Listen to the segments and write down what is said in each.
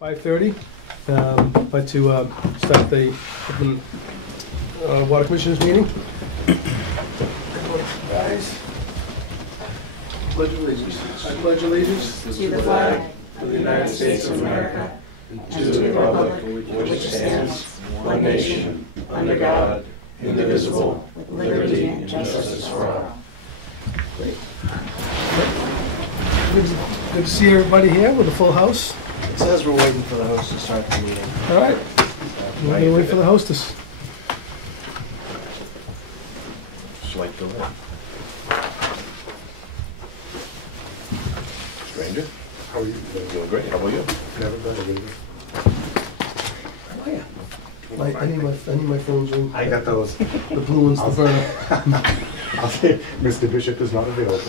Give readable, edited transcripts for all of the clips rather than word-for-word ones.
5:30. I'd like to start the open Water Commissioners meeting. Guys, pledge allegiance. I pledge allegiance to the flag of the United States of America and to the republic which stands, one nation, under God, indivisible, with liberty and justice for all. Great. Good to see everybody here with a full house. It says we're waiting for the host to start the meeting. All right, we're going to wait for the hostess. Slight delay. Stranger? How are you? Doing great. How about you? Never been a leader. Oh, yeah. I need my phones ring. I got those. The blue one's the burner. I'll say Mr. Bishop is not available.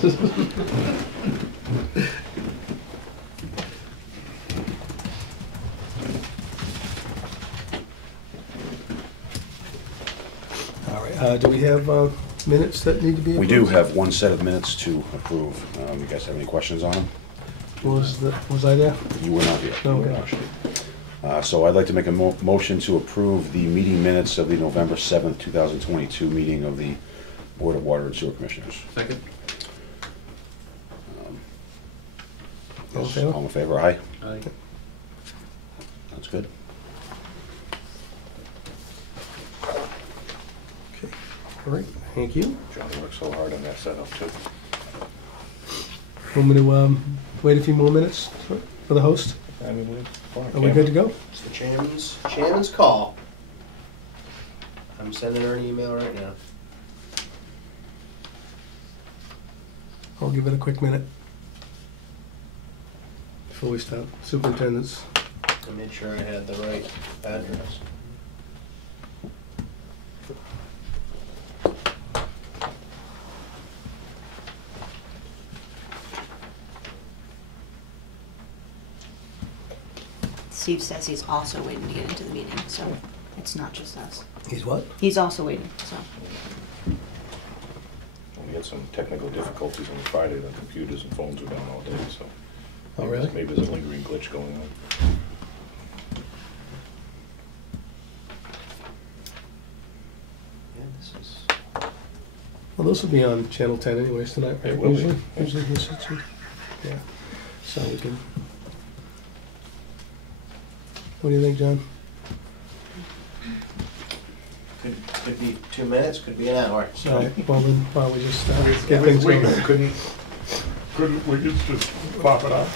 All right, do we have minutes that need to be approved? We do have one set of minutes to approve. You guys have any questions on them? Was I there? You were not here. No, You were okay. not. So I'd like to make a motion to approve the meeting minutes of the November 7th, 2022 meeting of the Board of Water and Sewer Commissioners. Second. All in favor? All in favor? Aye. Aye. That's good. Okay, all right, thank you. Johnny worked so hard on that setup too. Want me to wait a few more minutes for the host? I mean, Are we good to go? It's the chairman's call. I'm sending her an email right now. I'll give it a quick minute before we start. Superintendent's. I made sure I had the right address. Steve says he's also waiting to get into the meeting, so it's not just us. He's what? He's also waiting, so. We had some technical difficulties on Friday. The computers and phones were down all day, so. Oh, really? Maybe there's a lingering glitch going on. Yeah, this is. Well, those will be on Channel 10 anyways tonight, right? It will be. Usually this is, yeah. So we can. What do you think, John? Could be 2 minutes, could be an hour. All right, well then, why don't we just get We things going? couldn't we just pop it up?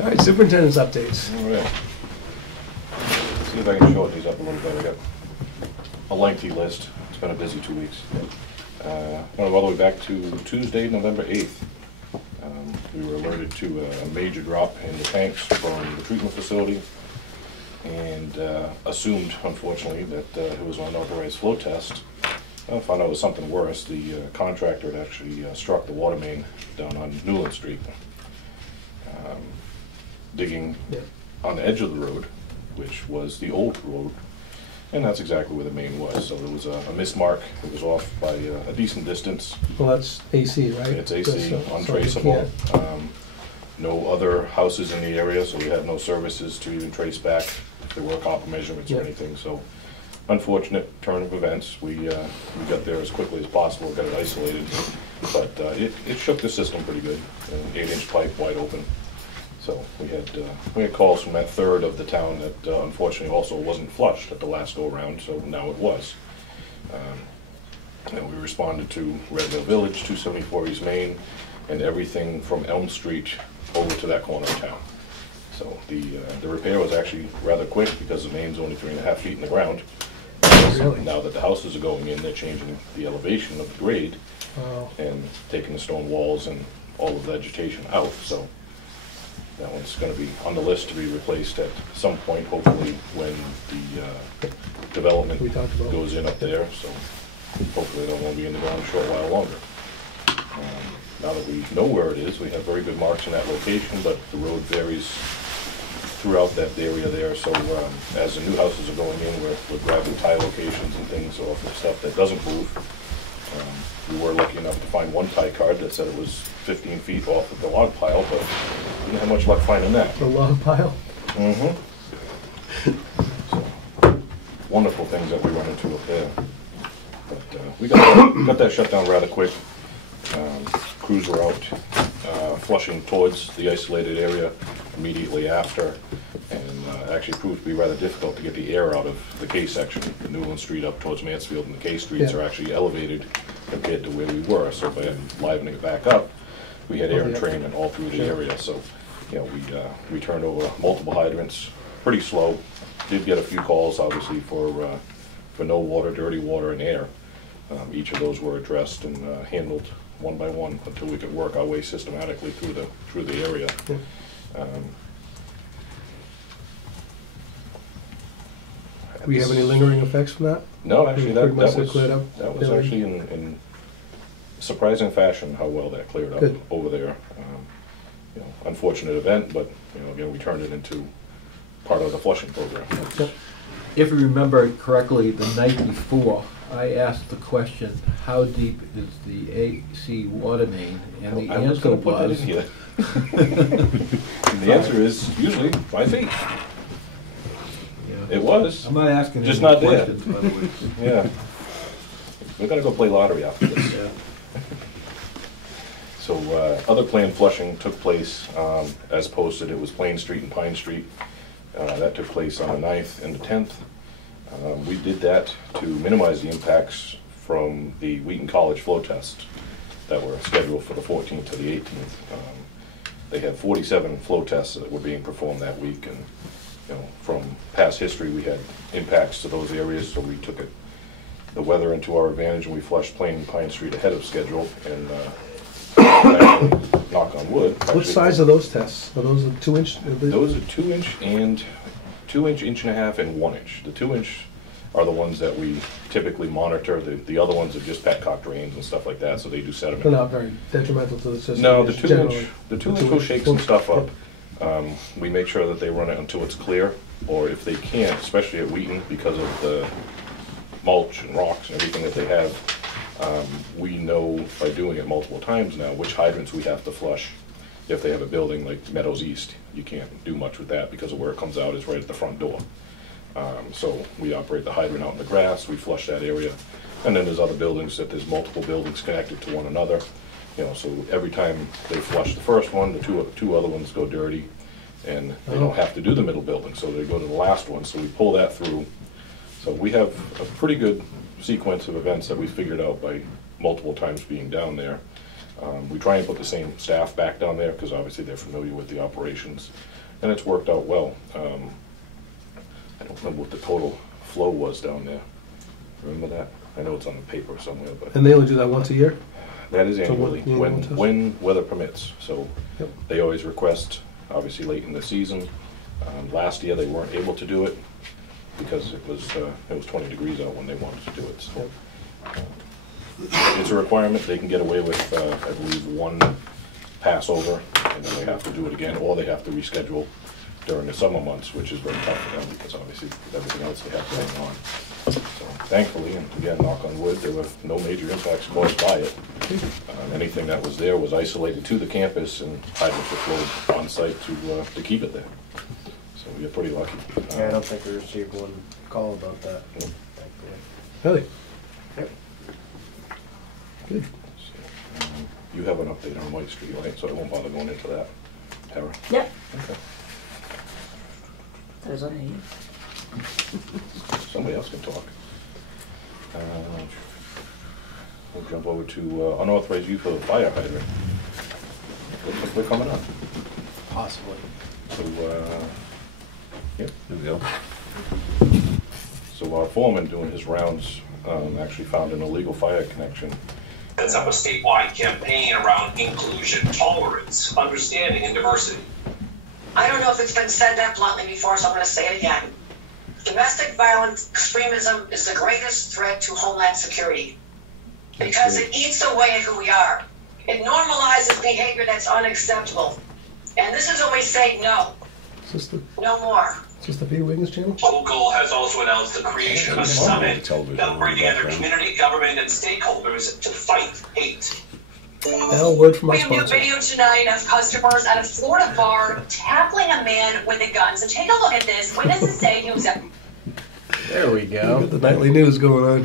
All right, superintendent's updates. All right. See if I can shorten these up a little bit. I got a lengthy list. It's been a busy 2 weeks. Went all the way back to Tuesday, November 8th. We were alerted to a major drop in the tanks from the treatment facility and assumed, unfortunately, that it was an unauthorized flow test. I found out it was something worse. The contractor had actually struck the water main down on Newland Street, digging Yeah. on the edge of the road, which was the old road, and that's exactly where the main was. So there was a mismark. It was off by a decent distance. Well, that's AC, right? It's AC, So you untraceable. can't- No other houses in the area, so we had no services to even trace back if there were copper measurements or Yeah. anything. So unfortunate turn of events. We got there as quickly as possible, got it isolated, but it shook the system pretty good. An 8-inch pipe wide open. So we had calls from that third of the town that unfortunately also wasn't flushed at the last go around, so now it was. And we responded to Redmill Village, 274 East Main, and everything from Elm Street over to that corner of town. So the repair was actually rather quick because the main's only 3.5 feet in the ground. Really? Now that the houses are going in, they're changing the elevation of the grade Wow. and taking the stone walls and all the vegetation out. So that one's going to be on the list to be replaced at some point, hopefully when the development We talked about. goes in up there. So hopefully that won't be in the ground a short while longer. Now that we know where it is, we have very good marks in that location, but the road varies throughout that area there. So as the new houses are going in, we're grabbing tie locations and things off of stuff that doesn't move. We were lucky enough to find one tie card that said it was 15 feet off of the log pile, but Didn't have much luck finding that. The log pile. Mm-hmm. So, wonderful things that we run into up there. But we got that shut down rather quick. Crews were out flushing towards the isolated area immediately after, and actually proved to be rather difficult to get the air out of the K section. The Newland Street up towards Mansfield and the K streets are actually elevated compared to where we were, so by livening it back up, we had air entrainment all through the area. So, you know, we turned over multiple hydrants, pretty slow. Did get a few calls, obviously, for no water, dirty water, and air. Each of those were addressed and handled one by one until we could work our way systematically through the area. Do we have any lingering effects from that? No, actually, Pretty that much was cleared up? Yeah. actually in surprising fashion how well that cleared up Good. over there. You know, unfortunate event, but you know, again, we turned it into part of the flushing program. Yep. If you remember correctly, the night before, I asked the question, how deep is the AC water main? And the I was answer going to put that in was, here. And the answer is usually 5 feet. Yeah. It was. I'm not asking Just any not there. questions, by the way. Yeah. We're gonna go play lottery after this. Yeah. So, other planned flushing took place, as posted. It was Plain Street and Pine Street. That took place on the 9th and the 10th. We did that to minimize the impacts from the Wheaton College flow test that were scheduled for the 14th to the 18th. They had 47 flow tests that were being performed that week, and you know, from past history, we had impacts to those areas, so we took the weather into our advantage, and we flushed Plain and Pine Street ahead of schedule, and actually, knock on wood. What size are those tests? Are those a 2-inch? Those are 2-inch and 2-inch, inch and a half, and 1-inch. The 2-inch are the ones that we typically monitor. The other ones are just petcock drains and stuff like that, so they do sediment. They're not very detrimental to the system. No, the just 2-inch, generally. the 2-inch will shake some stuff up. We make sure that they run it until it's clear, or if they can't, especially at Wheaton, because of the mulch and rocks and everything that they have, we know by doing it multiple times now which hydrants we have to flush. If they have a building like Meadows East, you can't do much with that because of where it comes out is right at the front door. So we operate the hydrant out in the grass, we flush that area, and then there's other buildings that there's multiple buildings connected to one another. You know, so every time they flush the first one, the two other ones go dirty, and they don't have to do the middle building, so they go to the last one. So we pull that through. So we have a pretty good sequence of events that we figured out by multiple times being down there. We try and put the same staff back down there because obviously they're familiar with the operations, and it's worked out well. I don't remember what the total flow was down there. Remember that? I know it's on the paper somewhere, but And they only do that once a year? that is So annually, the annual test? when weather permits. So Yep. they always request, obviously late in the season. Last year they weren't able to do it because it was 20 degrees out when they wanted to do it. So it's a requirement. They can get away with, I believe, one Passover, and then they have to do it again, or they have to reschedule during the summer months, which is very tough for them because obviously everything else they have going on. So thankfully, and again, knock on wood, there were no major impacts caused by it. Anything that was there was isolated to the campus, and hydrants were flowed on site to keep it there. So we are pretty lucky. Yeah, I don't think we received one call about that. Nope. Thankfully. Really? Yep. Good. So, you have an update on White Street, right? So I won't bother going into that. Tara? Yep. Okay. There's only you. Somebody else can talk. We'll jump over to unauthorized use of a fire hydrant. Looks like we're coming up. Possibly. So, yep, there we go. So our foreman doing his rounds actually found an illegal fire connection. Sets up a statewide campaign around inclusion, tolerance, understanding, and diversity. I don't know if it's been said that bluntly before, so I'm going to say it again. Domestic violence extremism is the greatest threat to Homeland Security because it eats away at who we are. It normalizes behavior that's unacceptable. And this is when we say no, no more. Is this the Peter Wiggins channel? Local has also announced the creation of a summit that will bring together community, government, and stakeholders to fight hate. Now, word from our We have new sponsor. video tonight of customers at a Florida bar tackling a man with a gun. So take a look at this. Witnesses say he was at There we We go. got the nightly news going on.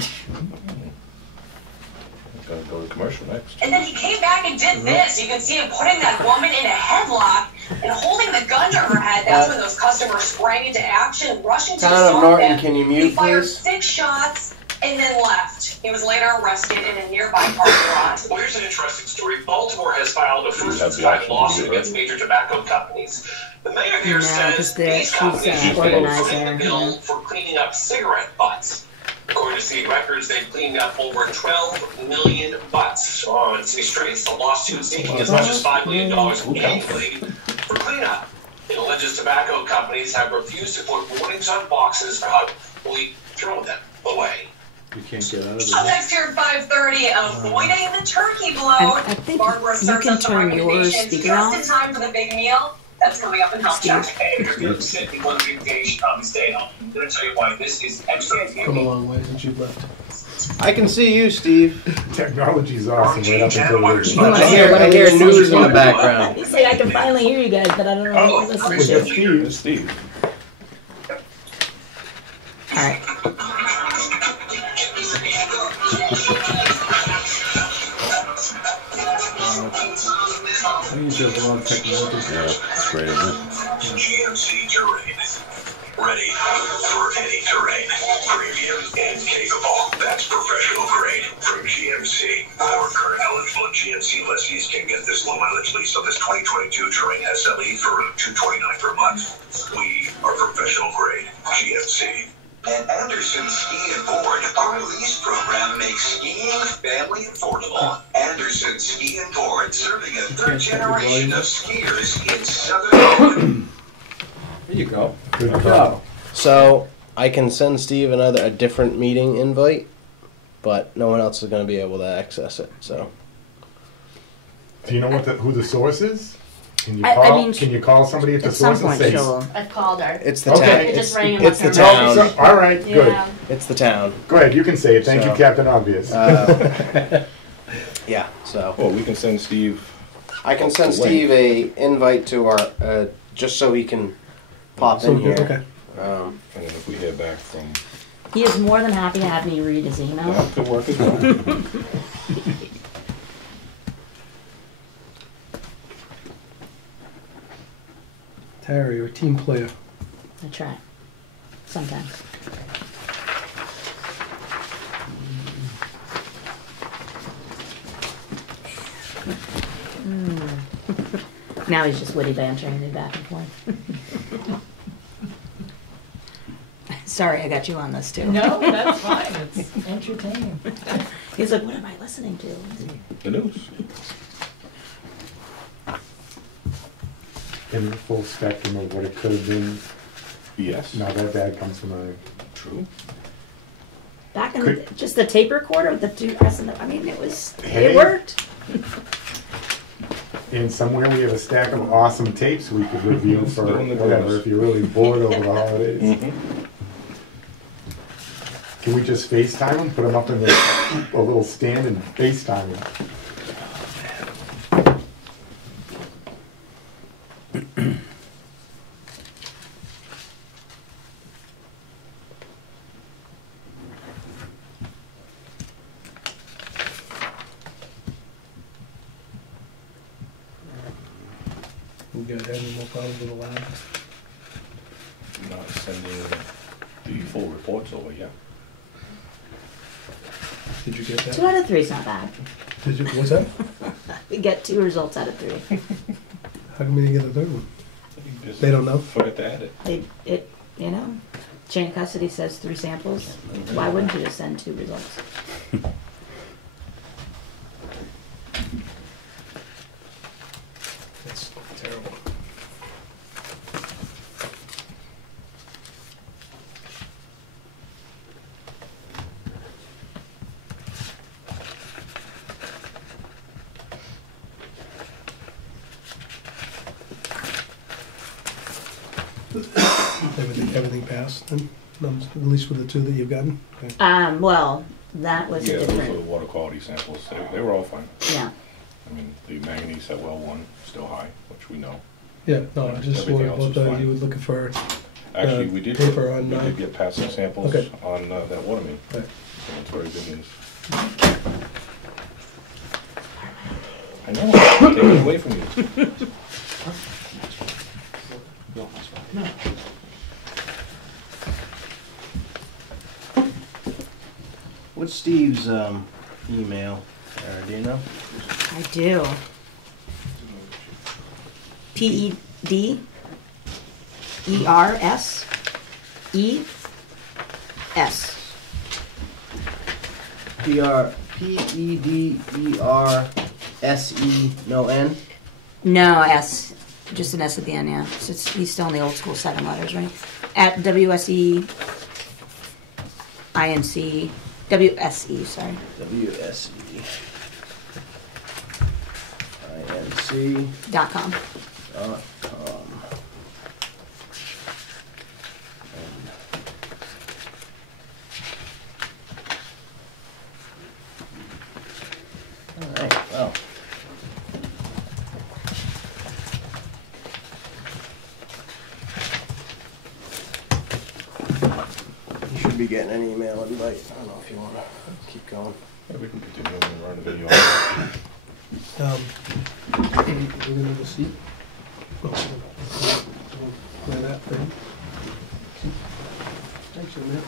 Gotta go to commercial next. And then he came back and did this. You can see him putting that woman in a headlock and holding the gun to her head. That's when those customers sprang into action, rushing to Town of disarm Norton, him. can you He mute, fired please? 6 shots and then left. He was later arrested in a nearby parking lot. Well, here's an interesting story. Baltimore has filed a first have of its the kind option to lawsuit do it. against major tobacco companies. The mayor here No, says 'cause these she's companies should be organizer, footing the bill yeah. for cleaning up cigarette butts. According to city records, they've cleaned up over 12 million butts on city streets. The lawsuit seeking as much as $5 million annually for cleanup. It alleges tobacco companies have refused to put warnings on boxes for how we throw them away. You can't get out of Up it. next here at 5:30, avoiding the turkey bloat. I think Barbara you serves can up some turn your recommendations speaker just off. in time for the big meal. That's coming up in Health Check. Hey, if you're upset, you want to engage on the stay home. I'm going to tell you why this is extra. Come a long way since you've left. I can see you, Steve. Technology's awesome right up until this. I hear news in the background. He's like, I can finally hear you guys, but I don't know Oh, what we this got is. Steve. It's Steve. All right. I think there's a lot of technology. Yeah, it's great, isn't it? GMC Terrain. Ready for any terrain. Premium and capable. That's professional grade from GMC. Our current eligible GMC lessees can get this low mileage lease on this 2022 Terrain SLE for $229 per month. We are professional grade. GMC. At Anderson Ski and Board, our lease program makes skiing family affordable. Anderson Ski and Board, serving a third generation of skiers in Southern Oregon. There you go. Good Good call. job. So I can send Steve a different meeting invite, but no one else is going to be able to access it. So Do you know who the source is? Can you I call? mean, can you call somebody at the At some source and point, say? she'll. I've called her. it's the Okay. town. It just rang in It's my the phone. No, town. all right, good. Yeah. It's the town. Go ahead, you can say it. Thank you, So- Captain Obvious. Yeah. So Well, we can send Steve. I can send The link. Steve a invite to our just so he can pop So, in here. okay. Um, And then if we hear back from, He is more than happy to have me read his email. that could work as well. Terry, you're a team player. I try. Sometimes. Now he's just witty bantering me back and forth. Sorry, I got you on this too. No, that's fine. It's entertaining. He's like, what am I listening to? The news. In the full spectrum of what it could have been. Yes. Not that bad comes to mind. True. Back in Could- the, just the tape recorder with the two pressing. I mean, it was. Hey. It worked. And somewhere we have a stack of awesome tapes we could review for Doing the whatever, blues. if you're really bored over the holidays. Mm-hmm. Can we just FaceTime them, put them up in a little stand and FaceTime them? We got any more problems with the lab? Not sending the full reports over yet. Did you get 2 that? out of 3 is not bad. Did you? What's that? We get 2 results out of 3. How come we didn't get the third one? You just They don't know. Forget to add it. You know, chain of custody says 3 samples. Why wouldn't you just send 2 results? That's terrible. Everything passed, then? At least with the 2 that you've gotten? Okay. Well, that was Yeah, a those were different. water quality samples. They were all fine. Yeah, I mean, the manganese at well 1 is still high, which we know. Yeah, no, I just Everything worried else about is fine. you were looking for, Actually, we did paper on, we did get passing samples okay. on that water main. Right. So that's very good news. I know, take it away from you. What's Steve's email? Do you know? I do. PEDERSES. PEDERSE, no N? No S, just an S at the end. Yeah, so he's still in the old school 7 letters, right? At WSE INC WSE. Sorry. WSE. INC.com. Alright, well. You should be getting an email invite. I don't know if you want to keep going. Yeah, we can continue and run the video. we're gonna have a seat. Play that thing. Thanks, man.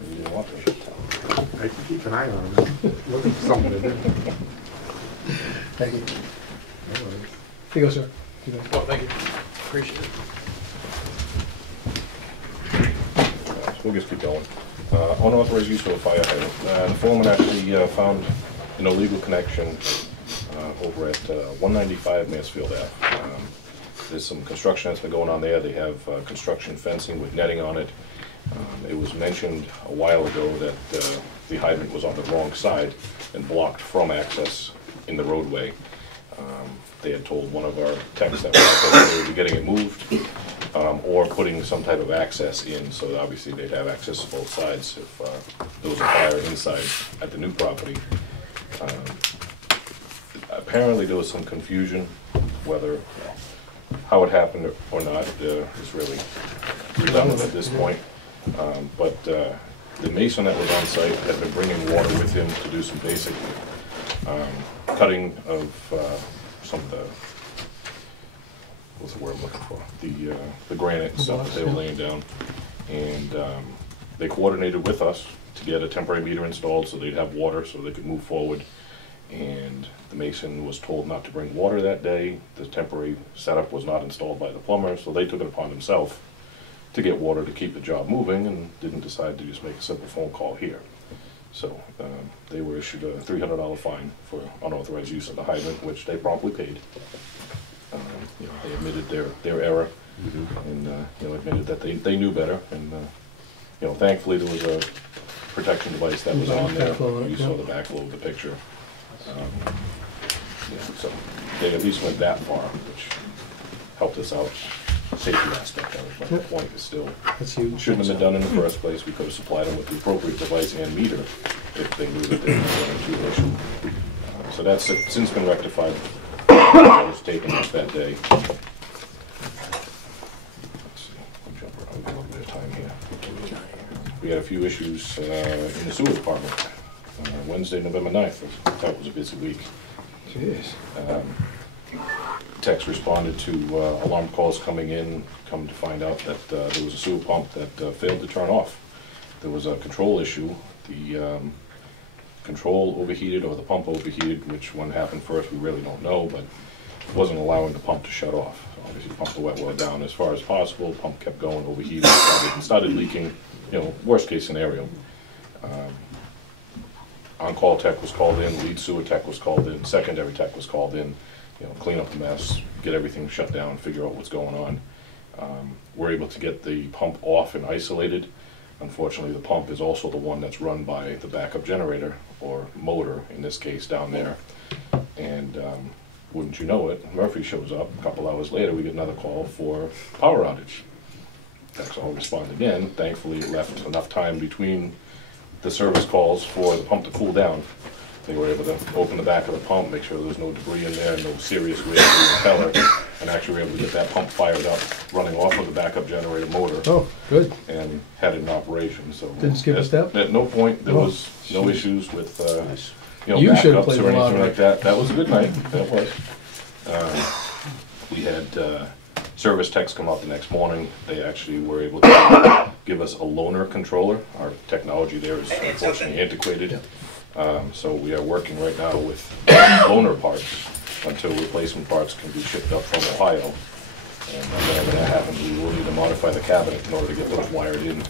You didn't want to. I can keep an eye on him. Looking for something to do. Thank you. No worries. Here you go, sir. Here you go. Oh, thank you. Appreciate it. So we'll just keep going. Unauthorized use of a fire hydrant. The foreman actually found an illegal connection over at 195 Mansfield Ave. There's some construction that's been going on there. They have construction fencing with netting on it. It was mentioned a while ago that the hydrant was on the wrong side and blocked from access in the roadway. They had told one of our techs that they would be getting it moved or putting some type of access in, so obviously they'd have access to both sides if there was a fire inside at the new property. Apparently there was some confusion whether how it happened or not is really redundant at this point. But the mason that was on site had been bringing water with him to do some basic cutting of some of the, what's the word I'm looking for? The granite and stuff that they were laying down. And they coordinated with us to get a temporary meter installed so they'd have water so they could move forward. And the mason was told not to bring water that day. The temporary setup was not installed by the plumber, so they took it upon themselves to get water to keep the job moving and didn't decide to just make a simple phone call here. So they were issued a $300 fine for unauthorized use of the hydrant, which they promptly paid. You know, they admitted their error and you know, admitted that they knew better. And you know, thankfully there was a protection device that was on there. You saw the backflow of the picture. Yeah, so they at least went that far, which helped us out. Safety aspect of it, but the point is still, shouldn't have been done in the first place. We could have supplied them with the appropriate device and meter if they knew that they were going to issue. So that's since been rectified. It was taken up that day. Let's see, we'll jump around, we've got a little bit of time here. We had a few issues in the sewer department. Wednesday, November 9th, that was a busy week. Jeez. Techs responded to alarm calls coming in, come to find out that there was a sewer pump that failed to turn off. There was a control issue. The control overheated or the pump overheated, which one happened first we really don't know, but it wasn't allowing the pump to shut off. Obviously pumped the wet well down as far as possible, pump kept going, overheated, started leaking, you know, worst case scenario. On-call tech was called in, lead sewer tech was called in, secondary tech was called in, you know, clean up the mess, get everything shut down, figure out what's going on. We're able to get the pump off and isolated. Unfortunately, the pump is also the one that's run by the backup generator, or motor in this case, down there. And wouldn't you know it, Murphy shows up. A couple hours later, we get another call for power outage. Techs all respond again. Thankfully, it left enough time between the service calls for the pump to cool down. They were able to open the back of the pump, make sure there was no debris in there, no serious waste in the impeller, and actually were able to get that pump fired up, running off of the backup generator motor. Oh, good. And had it in operation, so. Didn't skip a step? At no point, there was no issues with, You should have backups played or the anything lottery. like that. That was a good night, that was. We had service techs come out the next morning. They actually were able to give us a loaner controller. Our technology there is unfortunately antiquated. So we are working right now with loaner parts until replacement parts can be shipped up from Ohio. And whenever that happens, we will need to modify the cabinet in order to get those wired in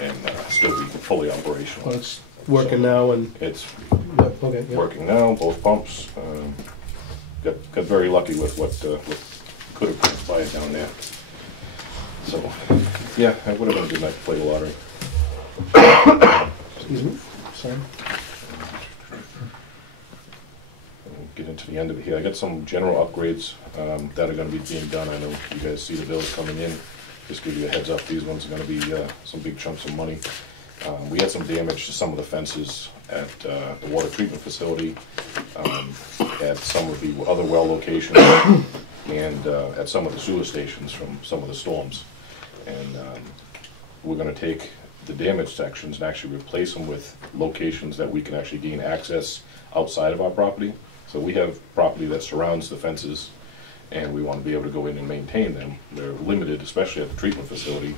and still be fully operational. Well, it's working now and, It's yep, okay, yep. working now, both pumps. Got very lucky with what could have transpired down there. So, yeah, it would have been a good night to play the lottery. Excuse me, sorry. We'll get into the end of it here. I got some general upgrades that are going to be being done. I know you guys see the bills coming in. Just give you a heads up, these ones are going to be some big chunks of money. We had some damage to some of the fences at the water treatment facility, at some of the other well locations, and at some of the sewer stations from some of the storms. And we're going to take the damaged sections and actually replace them with locations that we can actually gain access outside of our property. So we have property that surrounds the fences, and we want to be able to go in and maintain them. They're limited, especially at the treatment facility,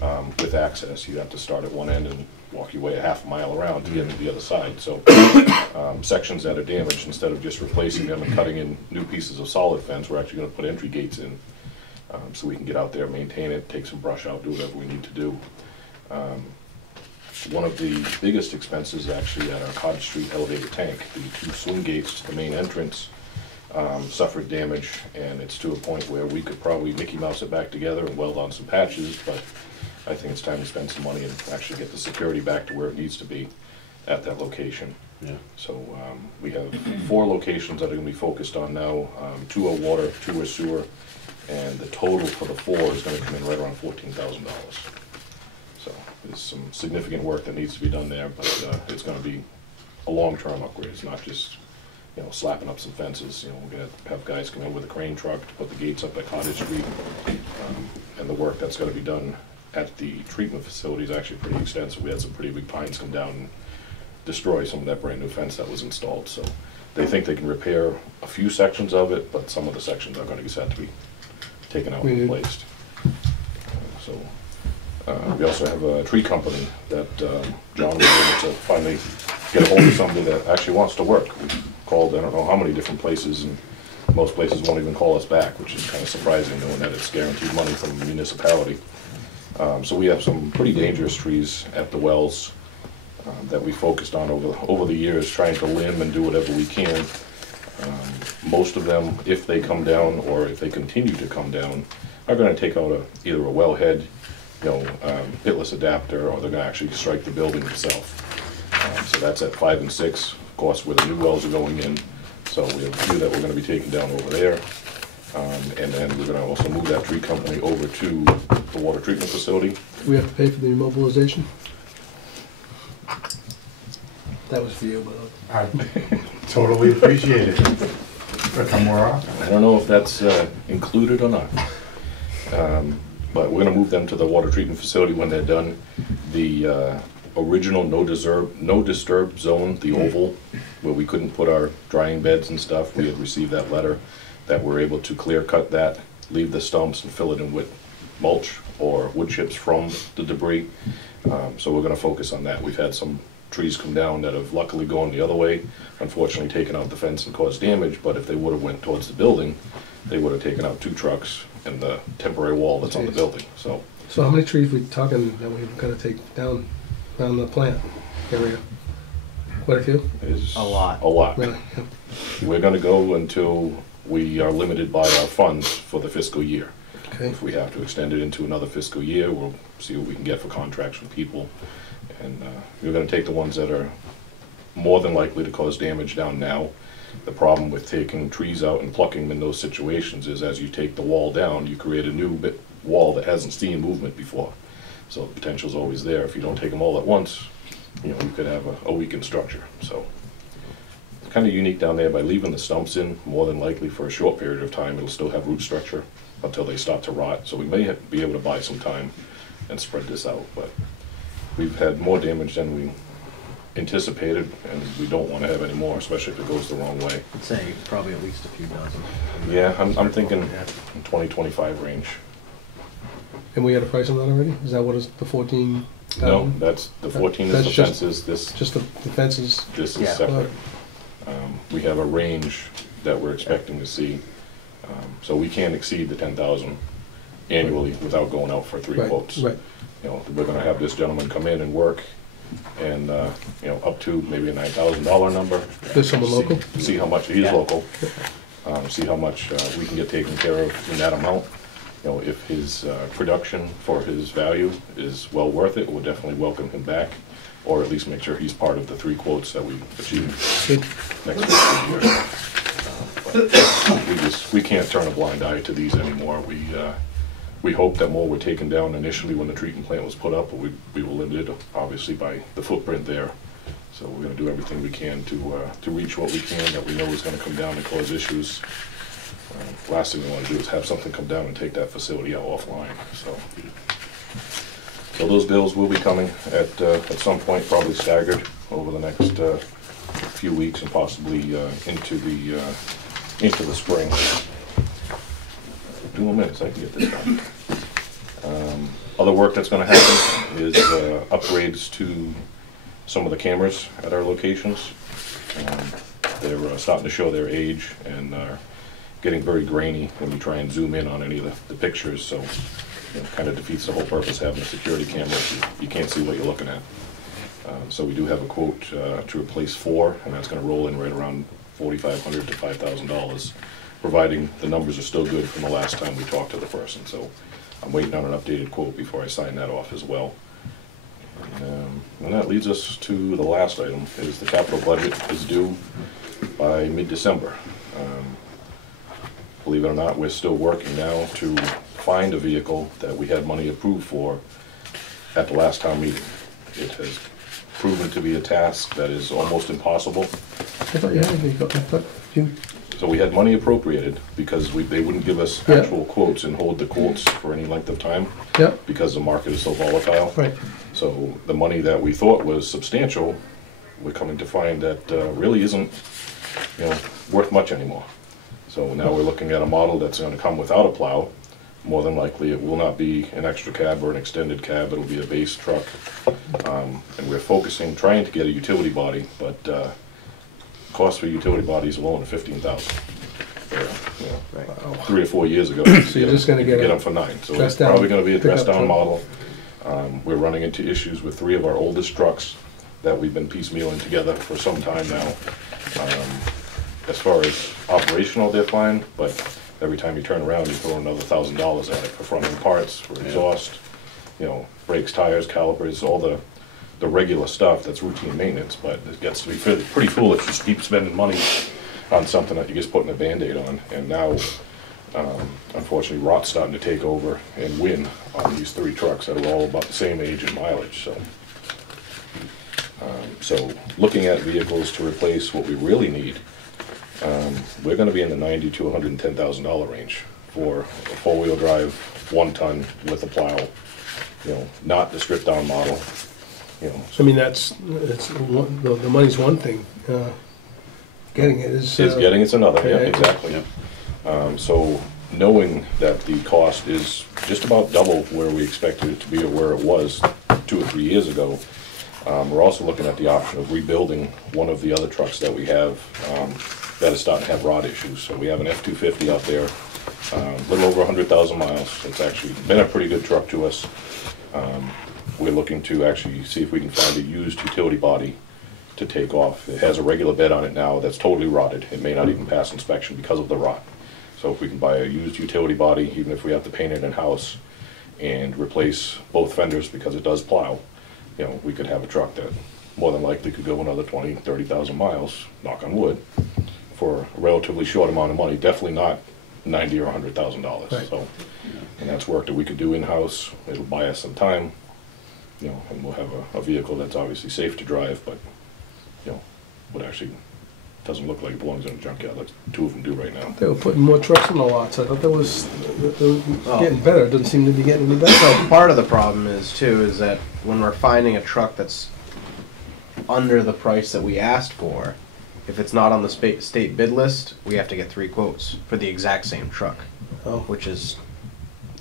with access. You have to start at one end and walk your way a half a mile around to get to the other side. So sections that are damaged, instead of just replacing them and cutting in new pieces of solid fence, we're actually going to put entry gates in, so we can get out there, maintain it, take some brush out, do whatever we need to do. One of the biggest expenses actually at our Cottage Street elevated tank, the two swing gates to the main entrance suffered damage, and it's to a point where we could probably Mickey Mouse it back together and weld on some patches, but I think it's time to spend some money and actually get the security back to where it needs to be at that location. Yeah. So we have 4 locations that are going to be focused on now. 2 are water, 2 are sewer, and the total for the 4 is going to come in right around $14,000. So there's some significant work that needs to be done there, but it's going to be a long-term upgrade. It's not just, you know, slapping up some fences. You know, we're going to have guys come in with a crane truck to put the gates up at Cottage Street, and the work that's going to be done at the treatment facility is actually pretty extensive. We had some pretty big pines come down and destroy some of that brand new fence that was installed. So they think they can repair a few sections of it, but some of the sections are going to have to be taken out and replaced. We also have a tree company that John was able to finally get a hold of somebody that actually wants to work. We called I don't know how many different places, and most places won't even call us back, which is kind of surprising knowing that it's guaranteed money from the municipality. So we have some pretty dangerous trees at the wells that we focused on over the years, trying to limb and do whatever we can. Most of them, if they come down or if they continue to come down, are going to take out either a wellhead, pitless adapter, or they're going to actually strike the building itself. So that's at 5 and 6, of course, where the new wells are going in. So we have a few that we're going to be taking down over there. And then we're going to also move that tree company over to the water treatment facility. We have to pay for the immobilization? That was for you, but... I totally appreciate it. But come more often. I don't know if that's included or not. But we're going to move them to the water treatment facility when they're done. The original no disturb zone, the oval, where we couldn't put our drying beds and stuff, we had received that letter that we're able to clear cut that, leave the stumps and fill it in with mulch or wood chips from the debris. So we're going to focus on that. We've had some trees come down that have luckily gone the other way, unfortunately taken out the fence and caused damage, but if they would have went towards the building, they would have taken out 2 trucks and the temporary wall that's on the building. So how many trees are we talking that we're going to take down around the plant area? Quite a few? A lot. A lot. Really? Yeah. We're going to go until we are limited by our funds for the fiscal year. Okay. If we have to extend it into another fiscal year, we'll see what we can get for contracts from people. And we're going to take the ones that are more than likely to cause damage down now. The problem with taking trees out and plucking them in those situations is as you take the wall down, you create a new wall that hasn't seen movement before. So the potential is always there. If you don't take them all at once, you know, you could have a weakened structure. So it's kind of unique down there. By leaving the stumps in, more than likely for a short period of time, it'll still have root structure until they start to rot. So we may be able to buy some time and spread this out, but we've had more damage than we anticipated, and we don't want to have any more, especially if it goes the wrong way. I'd say probably at least a few dozen. Yeah, I'm thinking 20-25 range. And we had a price on that already? Is that what is the 14? No, that's, the 14 is That's the just- fences, this Just the fences? this is Yeah. separate. We have a range that we're expecting to see, so we can't exceed the 10,000 annually without going out for 3 Right, quotes. right. You know, we're gonna have this gentleman come in and work, and, you know, up to maybe a $9,000 number. There's someone local? See how much, he's Yeah. local, see how much we can get taken care of in that amount. You know, if his production for his value is well worth it, we'll definitely welcome him back, or at least make sure he's part of the 3 quotes that we achieve Good. next fiscal year. But we can't turn a blind eye to these anymore. We hope that more were taken down initially when the treatment plant was put up, but we were limited, obviously, by the footprint there. So we're gonna do everything we can to reach what we can that we know is gonna come down and cause issues. Last thing we wanna do is have something come down and take that facility out offline, so those bills will be coming at some point, probably staggered over the next few weeks and possibly into the spring. 2 more minutes, I can get this done. Other work that's gonna happen is upgrades to some of the cameras at our locations. They're starting to show their age and are getting very grainy when you try and zoom in on any of the pictures, so it kind of defeats the whole purpose of having a security camera if you can't see what you're looking at. So we do have a quote to replace 4, and that's gonna roll in right around $4,500 to $5,000, providing the numbers are still good from the last time we talked to the person. So I'm waiting on an updated quote before I sign that off as well. And that leads us to the last item, is the capital budget is due by mid-December. Believe it or not, we're still working now to find a vehicle that we had money approved for at the last town meeting. It has proven to be a task that is almost impossible. I thought you had a vehicle. I thought you, So we had money appropriated because they wouldn't give us Yeah. actual quotes and hold the quotes for any length of time yeah, because the market is so volatile. right. So the money that we thought was substantial, we're coming to find that really isn't, you know, worth much anymore. So now we're looking at a model that's going to come without a plow. More than likely, it will not be an extra cab or an extended cab. It'll be a base truck. And we're trying to get a utility body, but cost for utility bodies alone are $15,000. You know, 3 or 4 years ago, So you're just gonna get them a for 9. So it's dressed down probably going to be a pickup dressed down truck. model. We're running into issues with 3 of our oldest trucks that we've been piecemealing together for some time now. As far as operational, they're fine, but every time you turn around, you throw another $1,000 at it for front end parts, for exhaust, you know, brakes, tires, calipers, all the regular stuff that's routine maintenance. But it gets to be pretty foolish to keep spending money on something that you're just putting a Band-Aid on. And now, unfortunately, rot's starting to take over and win on these 3 trucks that are all about the same age and mileage. So looking at vehicles to replace what we really need, we're going to be in the $90,000 to $110,000 range for a 4-wheel drive, 1-ton with a plow. You know, not the stripped down model. You know, I mean, the money's one thing. Getting it is. getting it's another. Yeah, yeah, exactly. So knowing that the cost is just about double where we expected it to be or where it was 2 or 3 years ago, we're also looking at the option of rebuilding one of the other trucks that we have that is starting to have rot issues. So we have an F-250 out there, a little over 100,000 miles. It's actually been a pretty good truck to us. We're looking to actually see if we can find a used utility body to take off. It has a regular bed on it now that's totally rotted. It may not even pass inspection because of the rot. So if we can buy a used utility body, even if we have to paint it in-house and replace both fenders because it does plow, you know, we could have a truck that more than likely could go another 20,000, 30,000 miles, knock on wood, for a relatively short amount of money. Definitely not $90,000 or $100,000. Right. So, and that's work that we could do in-house. It'll buy us some time. you know, and we'll have a vehicle that's obviously safe to drive, but, you know, would actually, doesn't look like it belongs in a junkyard, like two of them do right now. They were putting more trucks on the lots. I thought that was getting better. It doesn't seem to be getting any better. So part of the problem is too, is that when we're finding a truck that's under the price that we asked for, if it's not on the state bid list, we have to get 3 quotes for the exact same truck, which is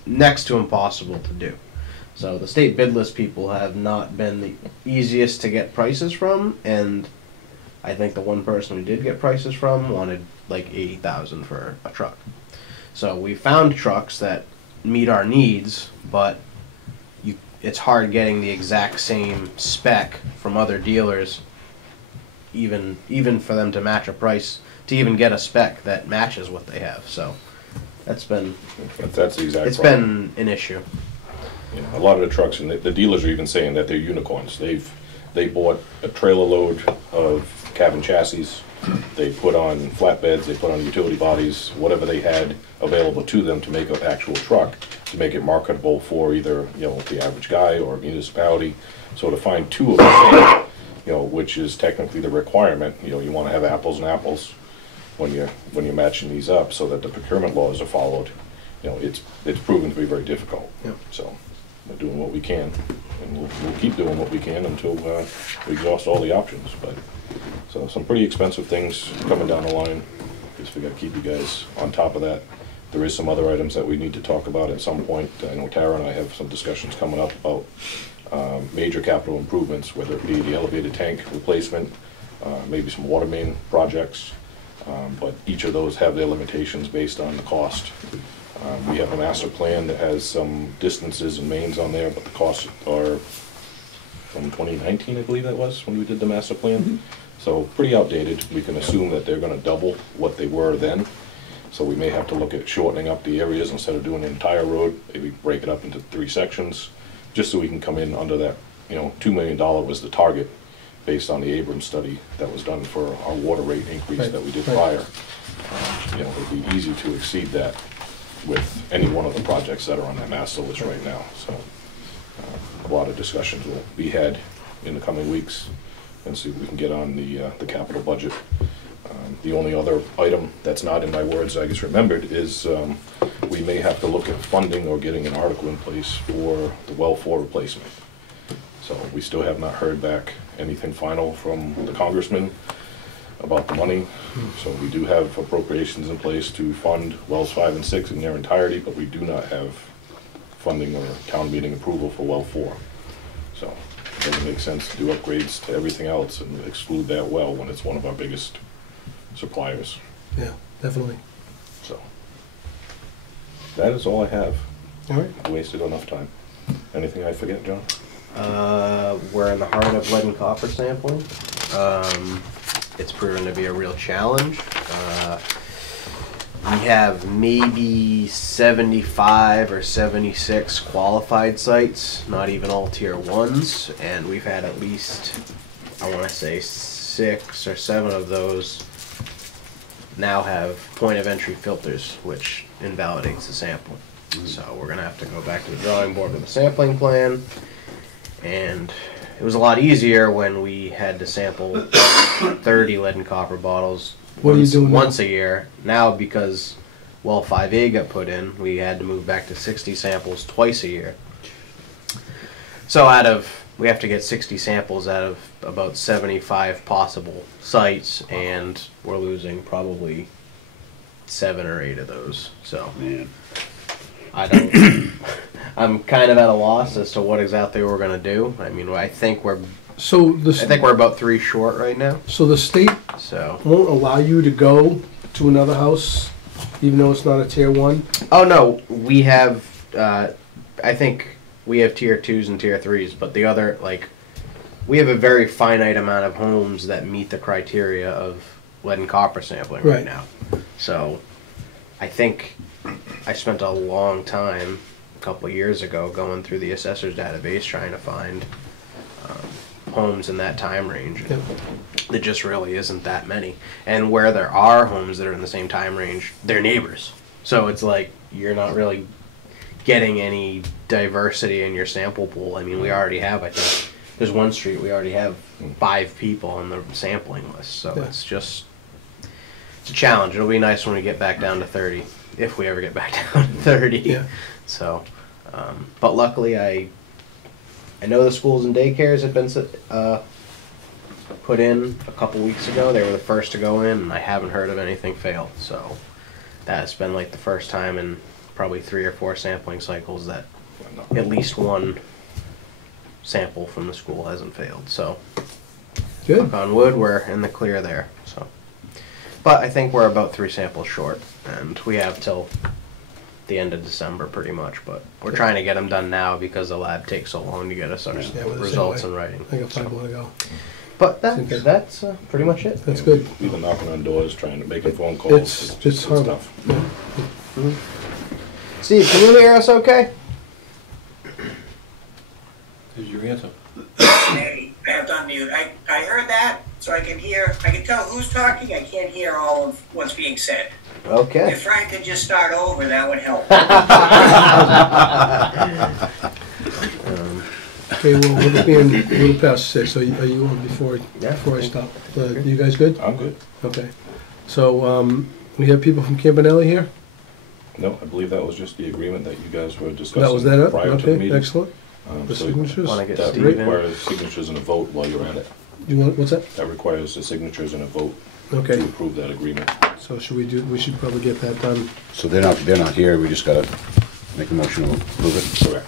next to impossible to do. So the state bid list people have not been the easiest to get prices from, and I think the one person we did get prices from wanted like $80,000 for a truck. So we found trucks that meet our needs, but it's hard getting the exact same spec from other dealers, even for them to match a price, to even get a spec that matches what they have. So that's the exact It's problem. Been an issue. You know, a lot of the trucks, and the dealers are even saying that they're unicorns. They bought a trailer load of cabin chassis, they put on flatbeds, they put on utility bodies, whatever they had available to them to make an actual truck, to make it marketable for either, you know, the average guy or municipality. So to find 2 of the same, you know, which is technically the requirement, you know, you want to have apples and apples when you're matching these up, so that the procurement laws are followed. You know, it's proven to be very difficult. Yep. So we're doing what we can, and we'll keep doing what we can until we exhaust all the options. But so some pretty expensive things coming down the line. Guess we got to keep you guys on top of that. There is some other items that we need to talk about at some point. I know Tara and I have some discussions coming up about major capital improvements, whether it be the elevated tank replacement, maybe some water main projects, but each of those have their limitations based on the cost. We have a master plan that has some distances and mains on there, but the costs are from 2019, I believe that was, when we did the master plan. Mm-hmm. So pretty outdated. We can assume that they're going to double what they were then. So we may have to look at shortening up the areas instead of doing the entire road, maybe break it up into 3 sections, just so we can come in under that, you know, $2 million was the target based on the Abrams study that was done for our water rate increase that we did prior. You know, it'd be easy to exceed that with any one of the projects that are on that master list right now. So a lot of discussions will be had in the coming weeks and see if we can get on the capital budget. The only other item that's not in my words I just remembered is we may have to look at funding or getting an article in place for the well 4 replacement. So we still have not heard back anything final from the congressman about the money. So we do have appropriations in place to fund wells 5 and 6 in their entirety, but we do not have funding or town meeting approval for well 4. So it doesn't make sense to do upgrades to everything else and exclude that well when it's one of our biggest suppliers. Yeah, definitely. So that is all I have. All right. I wasted enough time. Anything I forget, John? We're in the heart of lead and copper sampling. It's proven to be a real challenge. We have maybe 75 or 76 qualified sites, not even all tier 1s, and we've had at least, I want to say 6 or 7 of those now have point of entry filters, which invalidates the sampling. So we're going to have to go back to the drawing board with a sampling plan, and it was a lot easier when we had to sample 30 lead and copper bottles once a year. Now, because well 5A got put in, we had to move back to 60 samples twice a year. So we have to get 60 samples out of about 75 possible sites, and we're losing probably 7 or 8 of those. So I'm kind of at a loss as to what exactly we're going to do. I mean, I think we're about 3 short right now. So the state won't allow you to go to another house, even though it's not a tier 1? Oh no, we have. I think we have tier 2s and tier 3s, but the other, like, we have a very finite amount of homes that meet the criteria of lead and copper sampling right now. So I think I spent a long time a couple of years ago going through the assessor's database trying to find homes in that time range. Yep. There just really isn't that many. And where there are homes that are in the same time range, they're neighbors. So it's like you're not really getting any diversity in your sample pool. I mean, we already have, I think, there's one street we already have 5 people on the sampling list, so Yeah. it's a challenge. It'll be nice when we get back down to 30, if we ever get back down to 30. Yeah. So, but luckily I know the schools and daycares have been put in a couple weeks ago. They were the first to go in, and I haven't heard of anything fail. So that's been like the first time in probably 3 or 4 sampling cycles that at least one sample from the school hasn't failed. So Good. knock on wood, we're in the clear there. So, but I think we're about 3 samples short, and we have till the end of December pretty much. But we're trying to get them done now because the lab takes so long to get us our Yeah, we're the same results way. in writing. I got 5 more to go. But Same thing. that's pretty much it. That's good. We've been knocking on doors, trying to make phone calls. It's just good horrible. stuff. Steve, can you hear us okay? Is your answer? Hey, I have to unmute. I heard that, so I can tell who's talking. I can't hear all of what's being said. Okay. If Frank could just start over, that would help. Okay, well, we're being a little past 6, so are you on before I stop? You guys good? I'm good. Okay. So, we have people from Campanelli here? No, I believe that was just the agreement that you guys were discussing That was that? prior to the Okay, meeting. excellent. The So signatures? Wanna get that Steve in? requires signatures and a vote while you're at it. You want, what's that? That requires the signatures and a vote to Okay, approve that agreement. so we should probably get that done. So they're not here, we just gotta make a motion to approve it? Correct.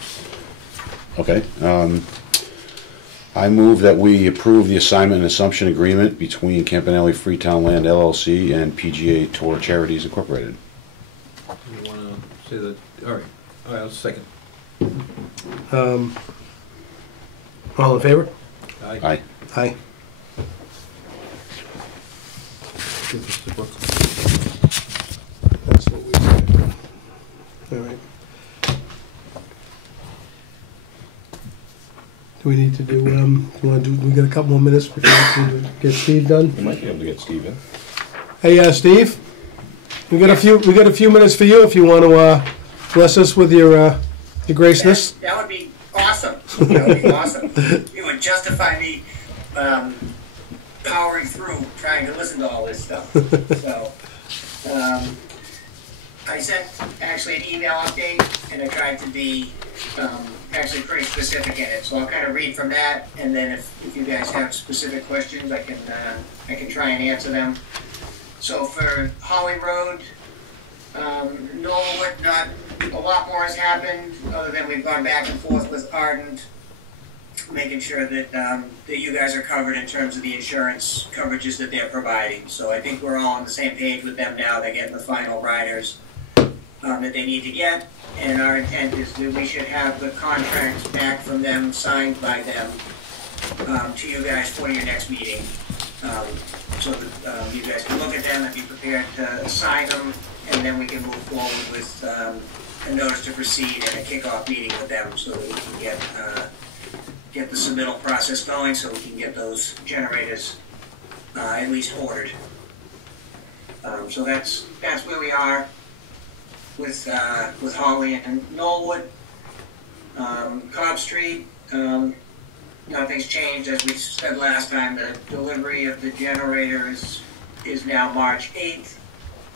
Okay. I move that we approve the assignment and assumption agreement between Campanelli Freetown Land LLC and PGA Tour Charities Incorporated. You wanna say that, all right, I'll second. All in favor? Aye. Aye. Give this to Brooke. That's what we said. All right. Do we need to do, we got a couple more minutes before we can get Steve done? You might be able to get Steve in. Hey, Steve, we got a few minutes for you if you want to, bless us with your graceness. That would be awesome. That would be awesome. It would justify me powering through trying to listen to all this stuff. So, I sent actually an email update, and I tried to be actually pretty specific in it. So I'll kind of read from that, and then if you guys have specific questions, I can try and answer them. So for Holly Road, Norwood, not a lot more has happened, other than we've gone back and forth with Ardent, making sure that that you guys are covered in terms of the insurance coverages that they're providing. So I think we're all on the same page with them now. They're getting the final riders that they need to get, and our intent is that we should have the contracts back from them, signed by them, to you guys for your next meeting, so that you guys can look at them and be prepared to sign them, and then we can move forward with a notice to proceed and a kickoff meeting with them, so that we can get the submittal process going, so we can get those generators at least ordered. So that's where we are with Holly and Knollwood. Cobb Street, nothing's changed. As we said last time, the delivery of the generator is now March 8th.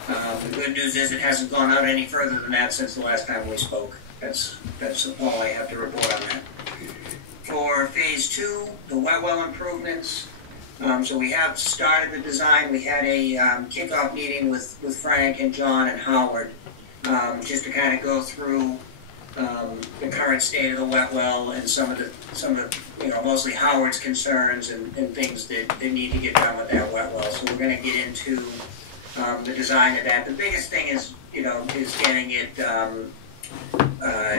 The good news is it hasn't gone out any further than that since the last time we spoke. That's all I have to report on that. For phase 2, the wet well improvements, so we have started the design. We had a kickoff meeting with Frank and John and Howard, just to kind of go through the current state of the wet well and some of the mostly Howard's concerns and things that need to get done with that wet well. So we're going to get into the design of that. The biggest thing is getting it,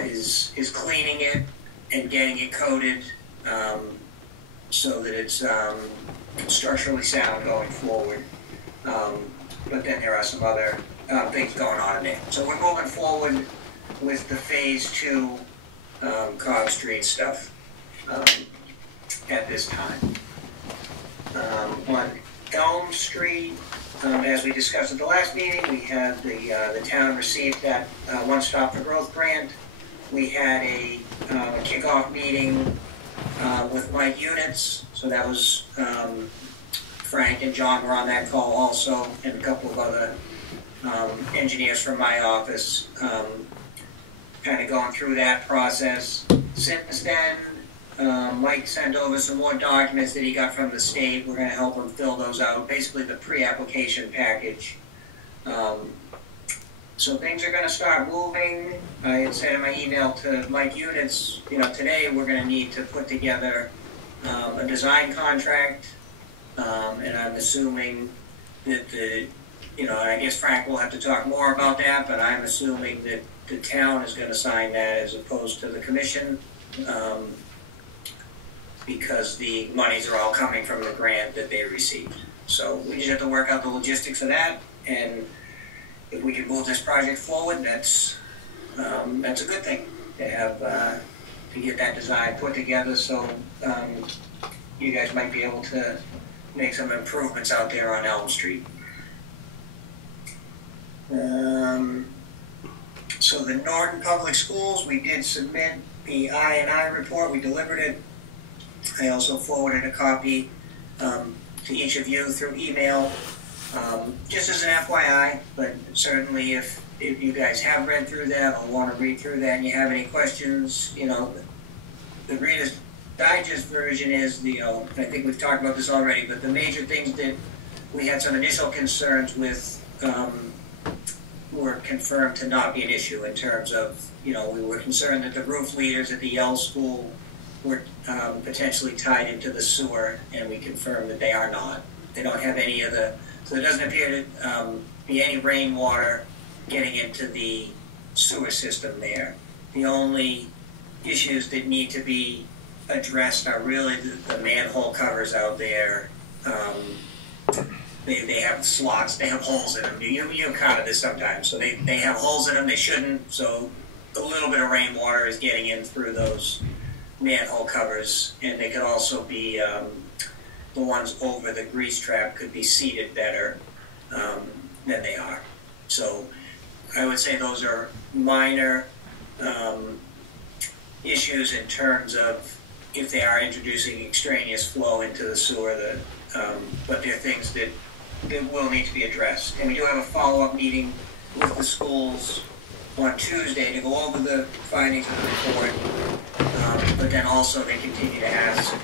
is cleaning it and getting it coated so that it's structurally sound going forward. But then there are some other things going on in there. So we're moving forward with the phase 2 Cobb Street stuff at this time. On Elm Street, as we discussed at the last meeting, we had the town received that One Stop for Growth grant, we had a kickoff meeting with Mike Units, so that was Frank and John were on that call also, and a couple of other engineers from my office, kind of going through that process. Since then, Mike sent over some more documents that he got from the state. We're going to help him fill those out, basically the pre-application package. So things are going to start moving. I had said in my email to Mike Units, today we're going to need to put together a design contract, and I'm assuming that I guess Frank will have to talk more about that, but I'm assuming that the town is going to sign that as opposed to the commission, because the monies are all coming from the grant that they received. So we just have to work out the logistics of that, and if we can move this project forward, that's a good thing to have, to get that design put together, so you guys might be able to make some improvements out there on Elm Street. So the Norton Public Schools, we did submit the I&I report, we delivered it. I also forwarded a copy to each of you through email, just as an FYI, but certainly if you guys have read through that or want to read through that and you have any questions, the Reader's Digest version is, I think we've talked about this already, but the major things that we had some initial concerns with were confirmed to not be an issue in terms of, we were concerned that the roof leaders at the Yale School were potentially tied into the sewer, and we confirmed that they are not. They don't have any of the, so there doesn't appear to be any rainwater getting into the sewer system there. The only issues that need to be addressed are really the manhole covers out there. They have slots, they have holes in them. You encounter this sometimes. So they have holes in them, they shouldn't, so a little bit of rainwater is getting in through those manhole covers, and they could also be, the ones over the grease trap could be seated better than they are. So I would say those are minor issues in terms of if they are introducing extraneous flow into the sewer, but they're things that will need to be addressed. And we do have a follow-up meeting with the schools on Tuesday to go over the findings of the report, but then also they continue to ask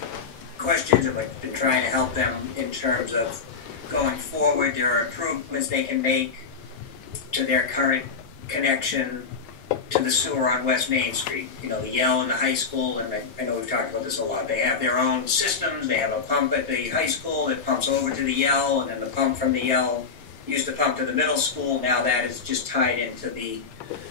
questions, and we've been trying to help them in terms of going forward. There are improvements they can make to their current connection to the sewer on West Main Street. The Yale and the high school, and I know we've talked about this a lot, they have their own systems. They have a pump at the high school that pumps over to the Yale, and then the pump from the Yale used to pump to the middle school. Now that is just tied into the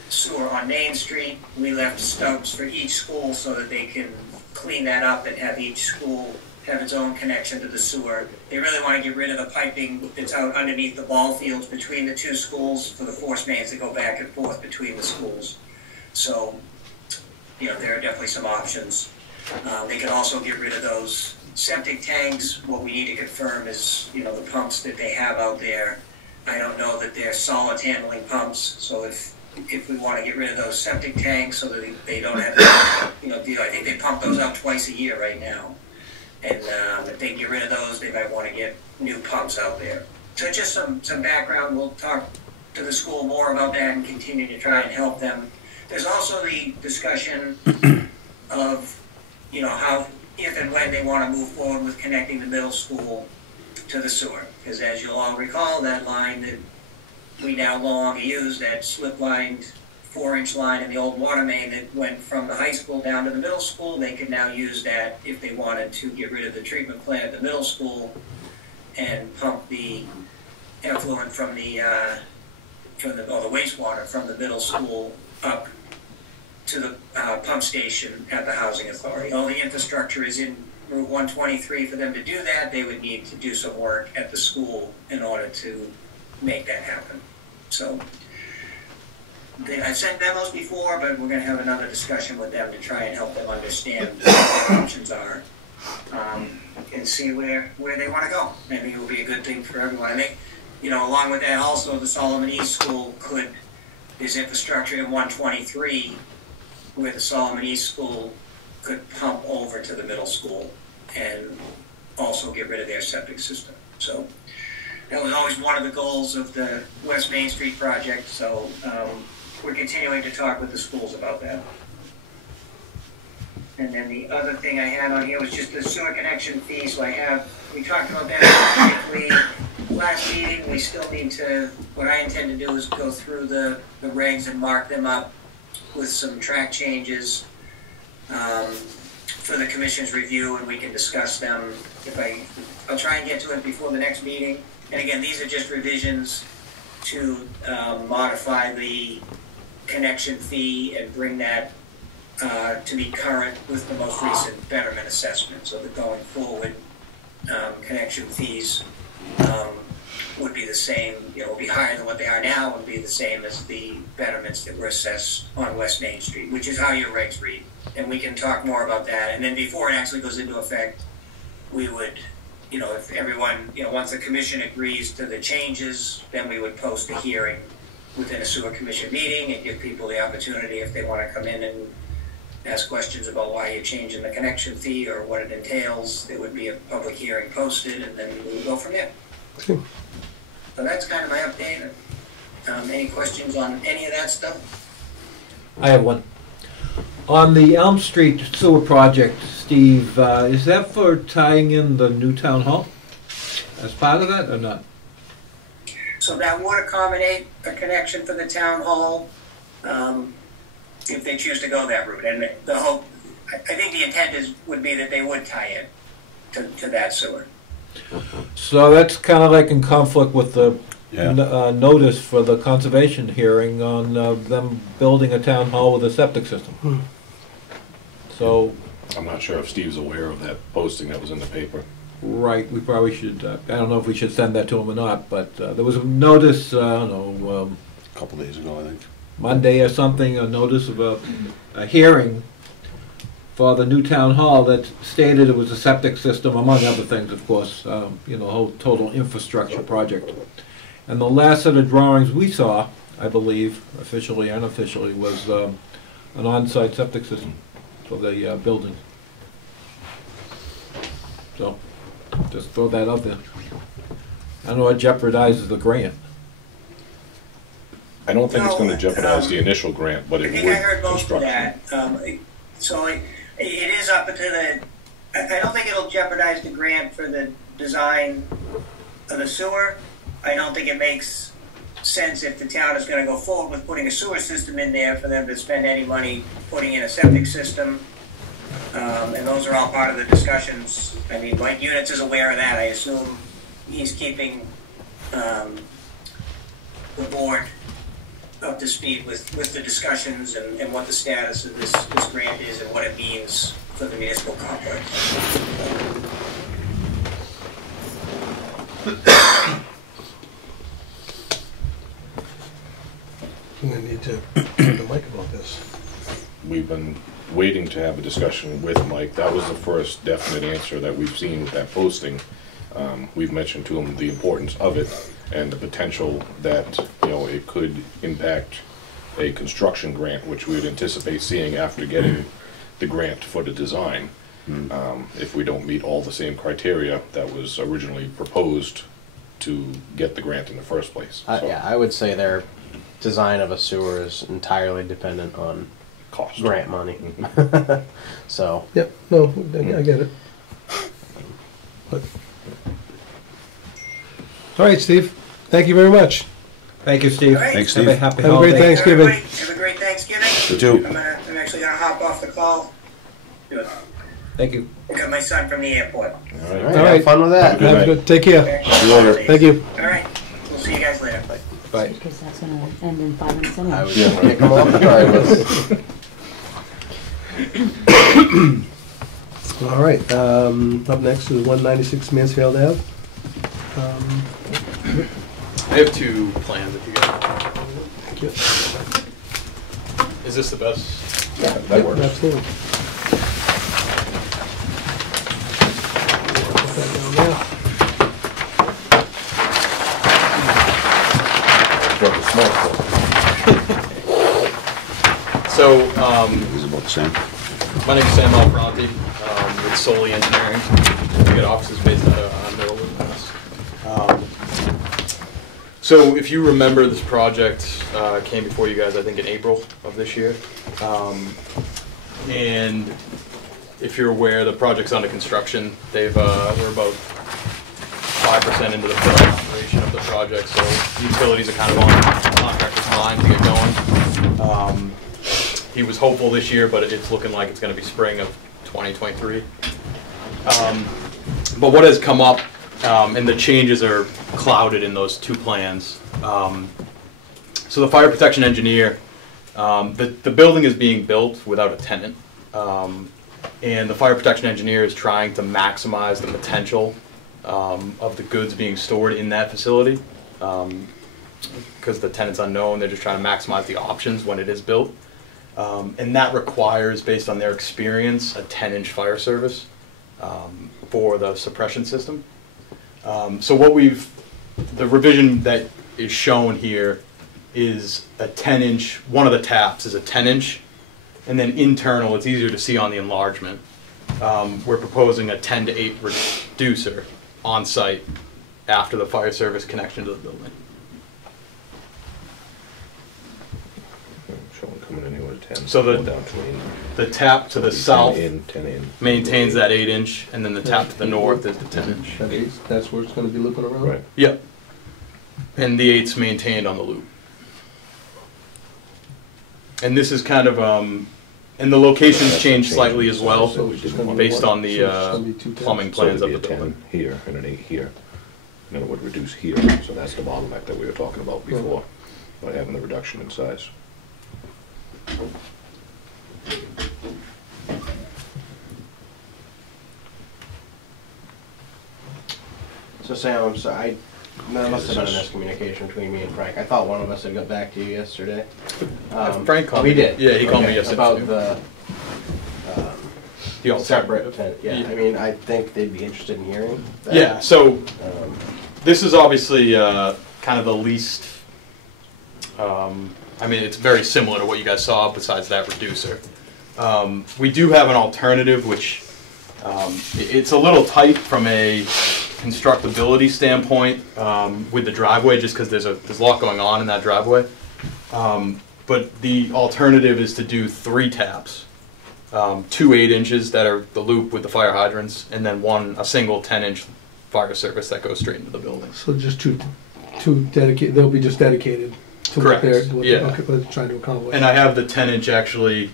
sewer on Main Street. We left stubs for each school so that they can clean that up and have each school have its own connection to the sewer. They really want to get rid of the piping that's out underneath the ball fields between the two schools for the force mains that go back and forth between the schools. So, there are definitely some options. They could also get rid of those septic tanks. What we need to confirm is, the pumps that they have out there. I don't know that they're solid handling pumps, so if we want to get rid of those septic tanks so that they don't have to, I think they pump those out twice a year right now. And if they get rid of those, they might want to get new pumps out there. So just some background. We'll talk to the school more about that and continue to try and help them. There's also the discussion of, how, if and when they want to move forward with connecting the middle school to the sewer. Because as you'll all recall, that line that we now no longer use, that slip-lined 4-inch line in the old water main that went from the high school down to the middle school, they could now use that if they wanted to get rid of the treatment plant at the middle school and pump the effluent from the wastewater from the middle school up to the pump station at the housing authority. All the infrastructure is in Route 123. For them to do that, they would need to do some work at the school in order to make that happen. So I've sent memos before, but we're going to have another discussion with them to try and help them understand what their options are, and see where they want to go. I think it will be a good thing for everyone. I think, along with that also, the Solomon East School there's infrastructure in 123 where the Solomon East School could pump over to the middle school and also get rid of their septic system. So that was always one of the goals of the West Main Street project, so we're continuing to talk with the schools about that. And then the other thing I had on here was just the sewer connection fee, so we talked about that briefly last meeting. We still need to, what I intend to do is go through the regs and mark them up with some track changes for the commission's review, and we can discuss them. I'll try and get to it before the next meeting. And again, these are just revisions to modify the connection fee and bring that to be current with the most recent betterment assessment, so that going forward, connection fees would be the same, would be higher than what they are now, would be the same as the betterments that were assessed on West Main Street, which is how your regs read. And we can talk more about that. And then before it actually goes into effect, we would, if everyone, once the commission agrees to the changes, then we would post a hearing within a sewer commission meeting and give people the opportunity, if they want to come in and ask questions about why you're changing the connection fee or what it entails. There would be a public hearing posted, and then we would go from there. Okay. So that's kind of my update. Any questions on any of that stuff? I have one. On the Elm Street sewer project, Steve, is that for tying in the new town hall as part of that or not? So that would accommodate a connection for the town hall, if they choose to go that route. And the hope, I think the intent would be that they would tie in to that sewer. So that's kind of like in conflict with the notice for the conservation hearing on them building a town hall with a septic system. So I'm not sure if Steve's aware of that posting that was in the paper. right, we probably should, I don't know if we should send that to him or not, but there was a notice, I don't know, A couple days ago, I think. Monday or something, a notice of a hearing for the new town hall that stated it was a septic system, among other things, of course, a whole total infrastructure project. And the last set of drawings we saw, I believe, officially and unofficially, was an on-site septic system for the building. So, just throw that out there. I don't know what jeopardizes the grant. I don't think it's going to jeopardize the initial grant, but it would. I think I heard most of construction. that. So it is up to the, I don't think it'll jeopardize the grant for the design of the sewer. I don't think it makes sense if the town is going to go forward with putting a sewer system in there for them to spend any money putting in a septic system. And those are all part of the discussions. I mean, Mike Units is aware of that. I assume he's keeping the board up to speed with the discussions and what the status of this grant is and what it means for the municipal complex. I'm gonna need to talk to Mike about this. We've been waiting to have a discussion with Mike. That was the first definite answer that we've seen with that posting. We've mentioned to him the importance of it and the potential that it could impact a construction grant, which we would anticipate seeing after getting the grant for the design. If we don't meet all the same criteria that was originally proposed to get the grant in the first place. Yeah, I would say their design of a sewer is entirely dependent on cost, grant money. So. Yep. No, I get it. But. All right, Steve. Thank you very much. Thank you, Steve. Right. Thanks, Steve. Have a happy Have a great holiday. Thanksgiving. Have a great Thanksgiving. You too. I'm actually gonna hop off the call. Thank you. I got my son from the airport. All right. All right, have fun with that. Good Have a night. good. Take care. See you later. Thank you. All right. We'll see you guys later. Bye. Because that's gonna end in 5 minutes I anyway. would pick them up regardless. All right. Up next is 196 Mansfield Ave. I have two plans if you guys. Thank you. Is this the best? Yeah, that works. Absolutely. Put that down there. Got the small one. So, Is it about the same? my name is Sam Alfronti, with Solely Engineering. We got offices based out of Middlewood, Mass. So if you remember, this project came before you guys, I think, in April of this year. And if you're aware, the project's under construction. We're about 5% into the build operation of the project, so utilities are kind of on the contractor's mind to get going. He was hopeful this year, but it's looking like it's going to be spring of 2023. But what has come up, and the changes are clouded in those two plans. So the fire protection engineer, the building is being built without a tenant, and the fire protection engineer is trying to maximize the potential of the goods being stored in that facility. Because the tenant's unknown, they're just trying to maximize the options when it is built. And that requires, based on their experience, a 10-inch fire service for the suppression system. So the revision that is shown here is a 10-inch, one of the taps is a 10-inch, and then internal, it's easier to see on the enlargement. We're proposing a 10 to 8 reducer on site after the fire service connection to the building. Showing coming in here with a 10. So going down to the tap to the south 10 in. maintains that 8-inch, and then the tap to the north is the 10-inch. That's where it's gonna be looping around? Right. Yep. And the 8's maintained on the loop. And this is kind of, and the locations changed slightly as well, based on the plumbing plans of the building. 10 here and an 8 here. And then it would reduce here, so that's the bottleneck that we were talking about before, by having the reduction in size. So Sam, I'm sorry, there must have been a miscommunication between me and Frank. I thought one of us had got back to you yesterday. Frank called me. We did. Yeah, he called me yesterday. About the separate. Yeah, I mean, I think they'd be interested in hearing that. Yeah, so this is obviously kind of the least, I mean, it's very similar to what you guys saw besides that reducer. We do have an alternative, which it's a little tight from a constructability standpoint with the driveway, just because there's a lot going on in that driveway. But the alternative is to do 3 taps, 2 8-inches that are the loop with the fire hydrants, and then a single 10-inch fire service that goes straight into the building. So just two dedicated, they'll be just dedicated to Correct. what Yeah. they're trying to accomplish. And I have the 10-inch actually.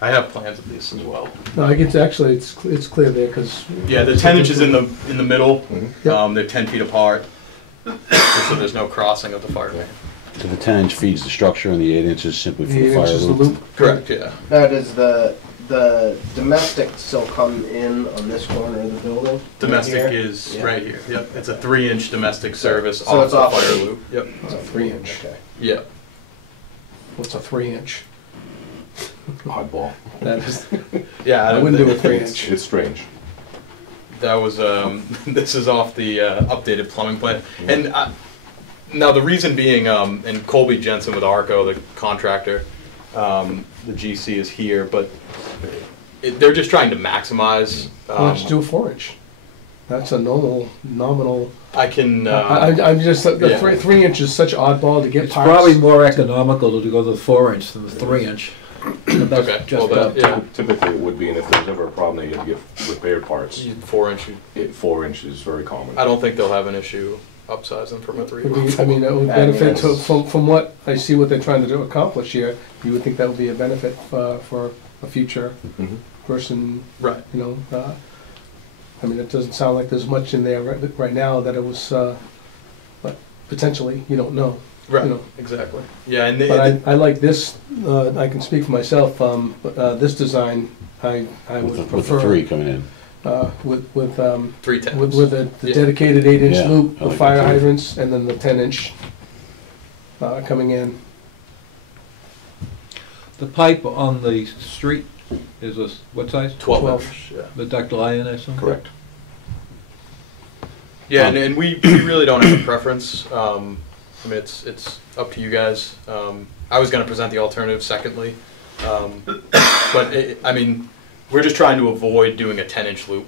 I have plans of this as well. No, I get to, actually, it's clear there, because. Yeah, the 10-inch is in the middle. Yep. They're 10 feet apart, so there's no crossing of the fire main. So the 10-inch feeds the structure and the 8-inch is simply for The the 8 fire inches the loop? loop. Correct. Yeah. Now, does the domestic still come in on this corner of the building? Domestic right here? is Yeah. right here. Yep. It's a 3-inch domestic service So it's the off fire the- loop. Yep. It's a 3-inch. Okay. Yep. What's a 3-inch? Oddball. That is, Yeah. I wouldn't do a It's 3-inch. strange. That was this is off the updated plumbing plan, and now the reason being, and Colby Jensen with Arco, the contractor, the GC is here, but they're just trying to maximize. Why don't you do a 4-inch? That's a nominal. I can. I'm just, the yeah. 3 inch is such oddball to get It's parts. probably more economical to go to the 4-inch than the 3-inch. Okay. Just Well, yeah. Typically it would be, and if there's ever a problem that you have to get repaired parts, 4-inch. 4 inches is very common. I don't think they'll have an issue upsizing from a 3. I mean, it would benefit, from what I see what they're trying to accomplish here, you would think that would be a benefit for a future person, Right. you know. I mean, it doesn't sound like there's much in there right now that it was, but potentially, you don't know. Right. You know. Exactly. Yeah, and But I like this, I can speak for myself, this design, I would With prefer. the 3 coming in. With 3 taps. with the Yeah. dedicated 8-inch Yeah, loop, I the like fire that too. hydrants, and then the 10-inch coming in. The pipe on the street is what size? 12-inch. Yeah. The ductile iron, I assume? Correct. Yeah, and we really don't have a preference. I mean, it's up to you guys. I was going to present the alternative secondly, But I mean, we're just trying to avoid doing a 10-inch loop.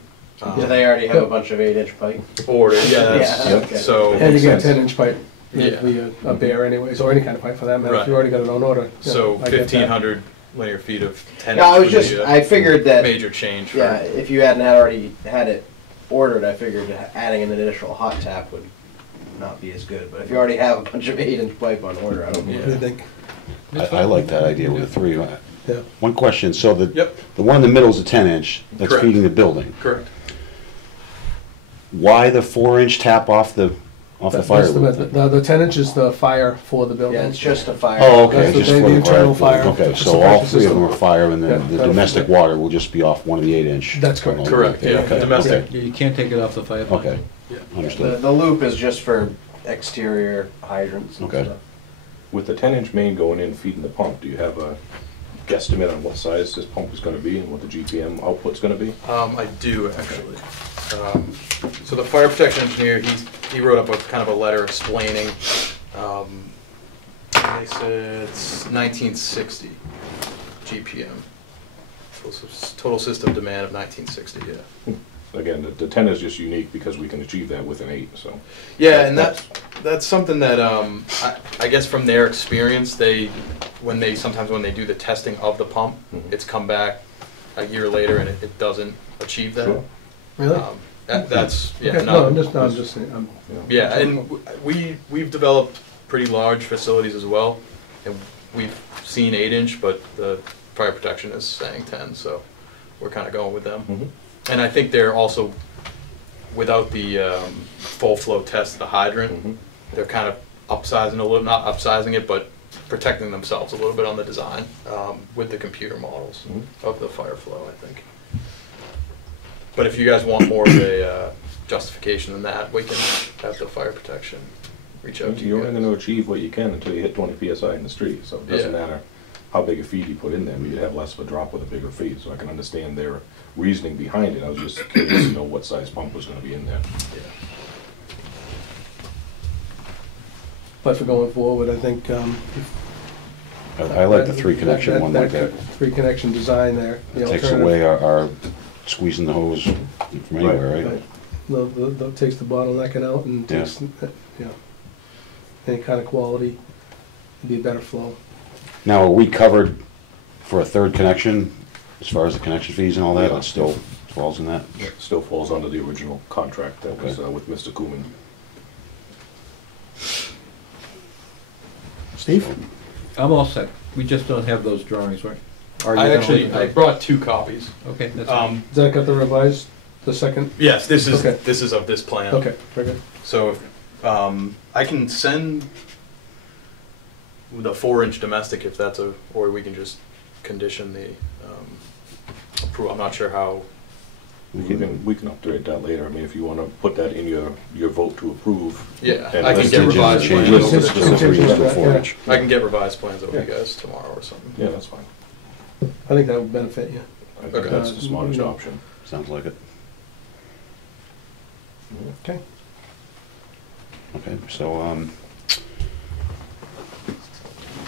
Do they already have a bunch of 8-inch pipe? Ordered, yeah. That's, Yeah, okay. So And you get sense. 10-inch pipe, Yeah. a bare anyways, or any kind of pipe for that matter, if Right. you already got it on order. you so know, I get that. 1,500 linear feet of 10-inch. No, I was would just, be a I figured that, major change. For, yeah, if you hadn't already had it ordered, I figured adding an additional hot tap would not be as good. But if you already have a bunch of 8-inch pipe on order, I don't What know. do you think? I like that idea with the 3. Yeah. One question, so Yep. the one in the middle is a 10-inch, that's Correct. feeding the building. Correct. Why the 4-inch tap off the fire That's loop? the 10-inch is the fire for the building. Yeah, it's just a fire. Oh, okay, That's just the for the internal fire. Okay, the so all suppression 3 of them system. are fire, and Yeah, then the that'll- domestic water will just be off one of the 8-inch? That's correct. Correct, yeah. Okay, Domestic. okay, You can't take it off the fire pump. okay, Yeah. understood. The loop is just for exterior hydrants and Okay. stuff. With the 10-inch main going in feeding the pump, do you have a guesstimate on what size this pump is gonna be and what the GPM output's gonna be? I do actually. So the fire protection engineer, he wrote up a kind of a letter explaining. They said it's 1960 GPM. Total system demand of 1960. Yeah. Again, the 10 is just unique because we can achieve that with an 8, so. Yeah, and that's something that I guess from their experience, when they do the testing of the pump, it's come back a year later and it doesn't achieve that. Sure. Really? That's yeah. Okay, no, I'm just saying, yeah, and we've developed pretty large facilities as well, and we've seen 8-inch, but the fire protection is saying 10, so we're kind of going with them. Mhm. And I think they're also, without the full flow test, the hydrant, they're kind of upsizing a little, not upsizing it, but protecting themselves a little bit on the design with the computer models of the fire flow, I think. But if you guys want more of a justification than that, we can have the fire protection reach out to you You're guys. only gonna achieve what you can until you hit 20 PSI in the street, so it doesn't Yeah. matter how big a feed you put in there, you'd have less of a drop with a bigger feed, so I can understand their reasoning behind it. I was just curious to know what size pump was gonna be in there. Yeah. but for going forward, I think. I like the 3-connection one like that. 3-connection design there. the It takes alternative. away our squeezing the hose from anywhere, right? That takes the bottlenecking out and Yeah. takes, any kind of quality, be a better flow. Now, are we covered for a 3rd connection, as far as the connection fees and all that? It still falls in that? Still falls under the original contract that was with Mr. Cooman. Steve? I'm all set. We just don't have those drawings, right? Or you I don't actually have I those? brought 2 copies. Okay, that's Um, Does that got the revised, the second? yes, this is Okay. this is of this plan. Okay, very good. So I can send the 4-inch domestic if that's or we can just condition the approval. I'm not sure how. We can update that later, I mean, if you wanna put that in your vote to approve. Yeah, And I can let's get change revised it. plans. Change over it. to- Just the 3 to the 4-inch. I can get revised plans over Yeah. to you guys tomorrow or something. Yeah, that's fine. I think that would benefit you. I think Okay. that's the smartest You know. option. Sounds like it. Okay. Okay, so,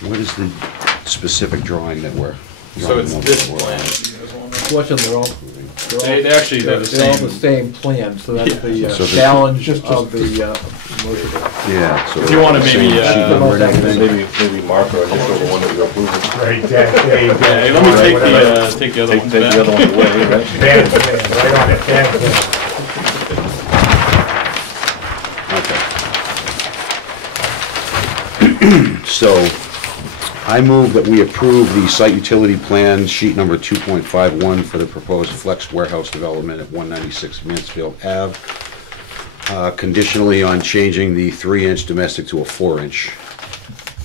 what is the specific drawing that we're? So it's drawing this that we're plan. on? if you guys want. Unfortunately, They actually they're the they're all same. the same plan, so that's Yeah. the So the- challenge Just- of the motion. Yeah, so. If you wanna same maybe, sheet number and everything? Maybe mark or initial the one that you're approving. Right, there you go. Yeah, let me take the other Take ones the back. other one away, right? Bad plan, right on it, bad plan. Okay. So, I move that we approve the site utility plan, sheet number 2.51 for the proposed flex warehouse development at 196 Mansfield Ave, conditionally on changing the 3-inch domestic to a 4-inch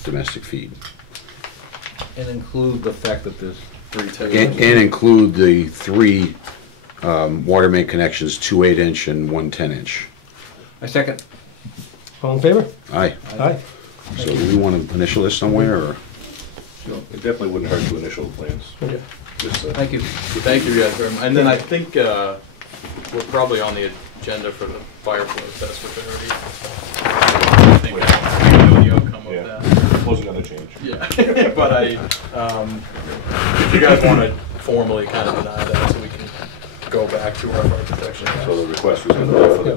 domestic feed. And include the fact that there's 3 And include the 3 water main connections, 2 8-inch and 1 10-inch. I second. All in favor? Aye. Aye. So do we want to initial this somewhere, or? It definitely wouldn't hurt to initial the plans. Okay. Just, Thank you. Thank you guys very much. And then I think we're probably on the agenda for the fire flow test, which I already. I think I know the outcome about Yeah, that. it wasn't gonna change. Yeah, but if you guys want to formally kind of deny that, so we can go back to our fire protection. So the request was gonna be for the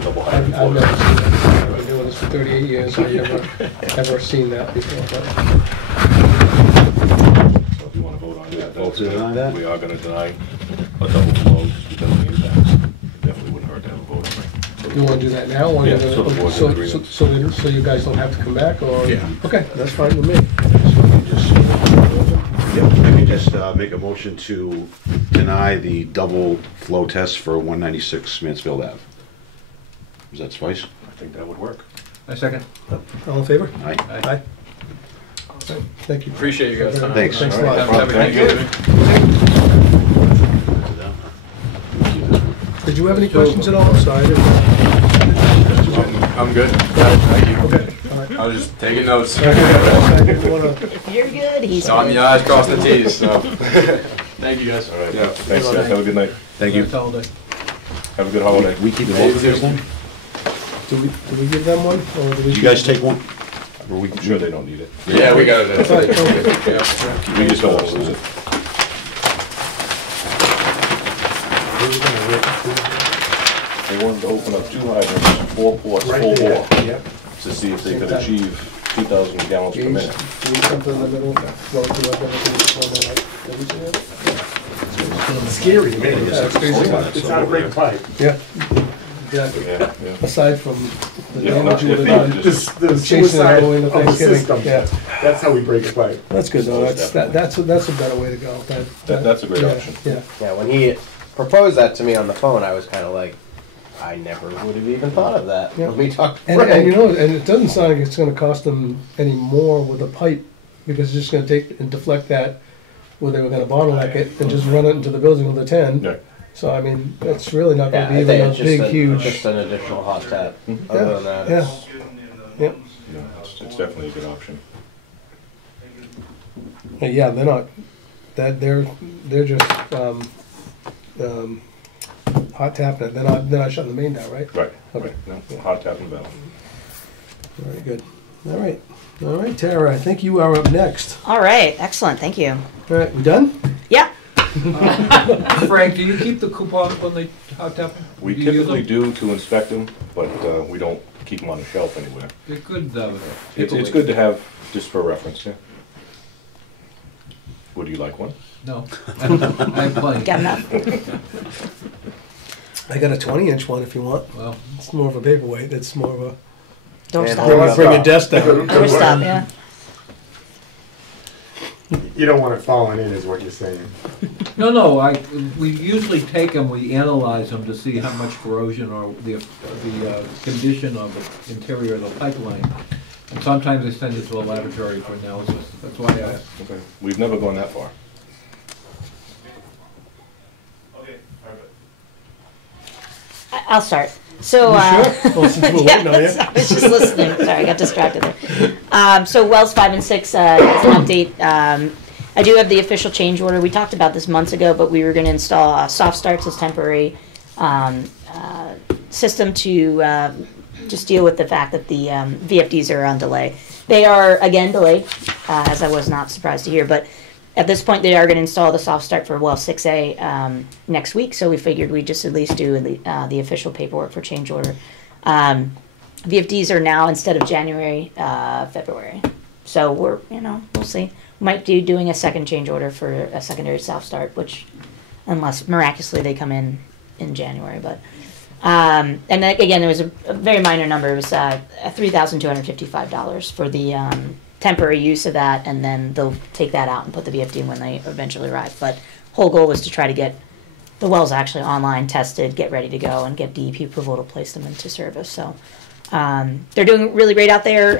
double height I've before. never seen that. I've been doing this for 38 years, I've never seen that before. So if you wanna vote on that, Vote to deny that? we are gonna deny a double flow just because of the impacts. Definitely wouldn't hurt to have a vote on it. Do you want to do that now? Or Yeah, you- so the board's in agreement. so you guys don't have to come back, or? Yeah. Okay, that's fine with me. Let me just make a motion to deny the double flow test for 196 Mansfield Ave. Does that suffice? I think that would work. A second. All in favor? Aye. Aye. Thank you. Appreciate you guys' time. Thanks. Thanks a lot. Have a Thank good evening. Did you have any questions at all? I'm sorry. I didn't- I'm good. Thank you. Okay, all right. I was just taking notes. I didn't want to. If you're good, he's Dotting good. the i's, crossing the t's, so. Thank you guys. All right, Yeah. thanks guys, have a good night. Thank you. Nice holiday. Have a good holiday. We keep the vote for this then? Do we give them one, or do we? Did you guys take one? Are we sure they don't need it? Yeah, we got I thought- it. okay. Yeah. We just don't want to lose it. They wanted to open up 2 hydrants, 4 ports, Right full there, bore, yep. to see if they could achieve 2,000 gallons per Gauge, minute. gauge something in the middle, flow through like everything, on the like, have you seen that? It's scary to me. Yeah, it's crazy. It's not a break pipe. Yeah, exactly. Yeah, yeah. Aside from the Yeah, damage you if would they have could done. The Chasing it suicide all the way of to the Thanksgiving, system. yeah. That's how we break a pipe. That's good though, Most that's a better way to go. That's a great yeah, option. Yeah, Yeah, when he proposed that to me on the phone, I was kind of like, I never would have even thought of that Yeah. when we talked. to and you Frank. know, and it doesn't sound like it's gonna cost them any more with the pipe, because it's just gonna take and deflect that, where they were gonna bottleneck it, and just run it into the building with a 10. Yeah. So, I mean, that's really not Yeah, gonna be I even think a it's big, huge. just an additional hot tap. Mm-hmm. Other than that, Yeah, it's- yeah. No, it's definitely a good option. Yeah, they're not, they're just, hot tapping it, they're not shutting the main down, right? Right, Okay. right. No, hot tap and valve. Very good. All right, Tara, I think you are up next. All right, excellent, thank you. All right, we done? Yeah, Frank, do you keep the coupons when they hot tap them? We Do you use typically them? do to inspect them, but we don't keep them on the shelf anywhere. They're good, It's good to have, just for reference, yeah. Would you like one? No, I have plenty. got enough. I got a 20-inch one if you want. Well, It's more of a paperweight, it's more of a, Doorstop. bring a desk down. Doorstop, yeah. You don't want it falling in, is what you're saying. no, we usually take them, we analyze them to see how much corrosion or the condition of the interior of the pipeline. And sometimes they send it to a laboratory for analysis. That's why I asked. Okay. We've never gone that far. I'll start. So, You sure? Well, since we're waiting on you. yes, I was just listening. Sorry, I got distracted there. So wells 5 and 6 is an update. I do have the official change order. We talked about this months ago, but we were going to install soft starts as temporary system to just deal with the fact that the VFDs are on delay. They are again delayed, as I was not surprised to hear, but at this point, they are going to install the soft start for well 6A next week, so we figured we'd just at least do the official paperwork for change order. VFDs are now, instead of January, February. So we'll see. Might be doing a second change order for a secondary soft start, which, unless miraculously they come in January. But and then, again, there was a very minor number. It was $3,255 for the temporary use of that, and then they'll take that out and put the VFD in when they eventually arrive. But whole goal was to try to get the wells actually online, tested, get ready to go, and get DEP approval to place them into service. So they're doing really great out there.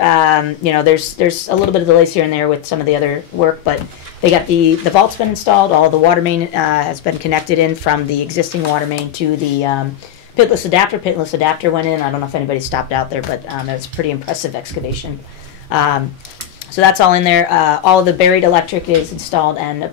There's a little bit of delays here and there with some of the other work, but they got the vault's been installed. All the water main has been connected in from the existing water main to the pitless adapter. Pitless adapter went in. I don't know if anybody stopped out there, but it was a pretty impressive excavation. So that's all in there. All of the buried electric is installed and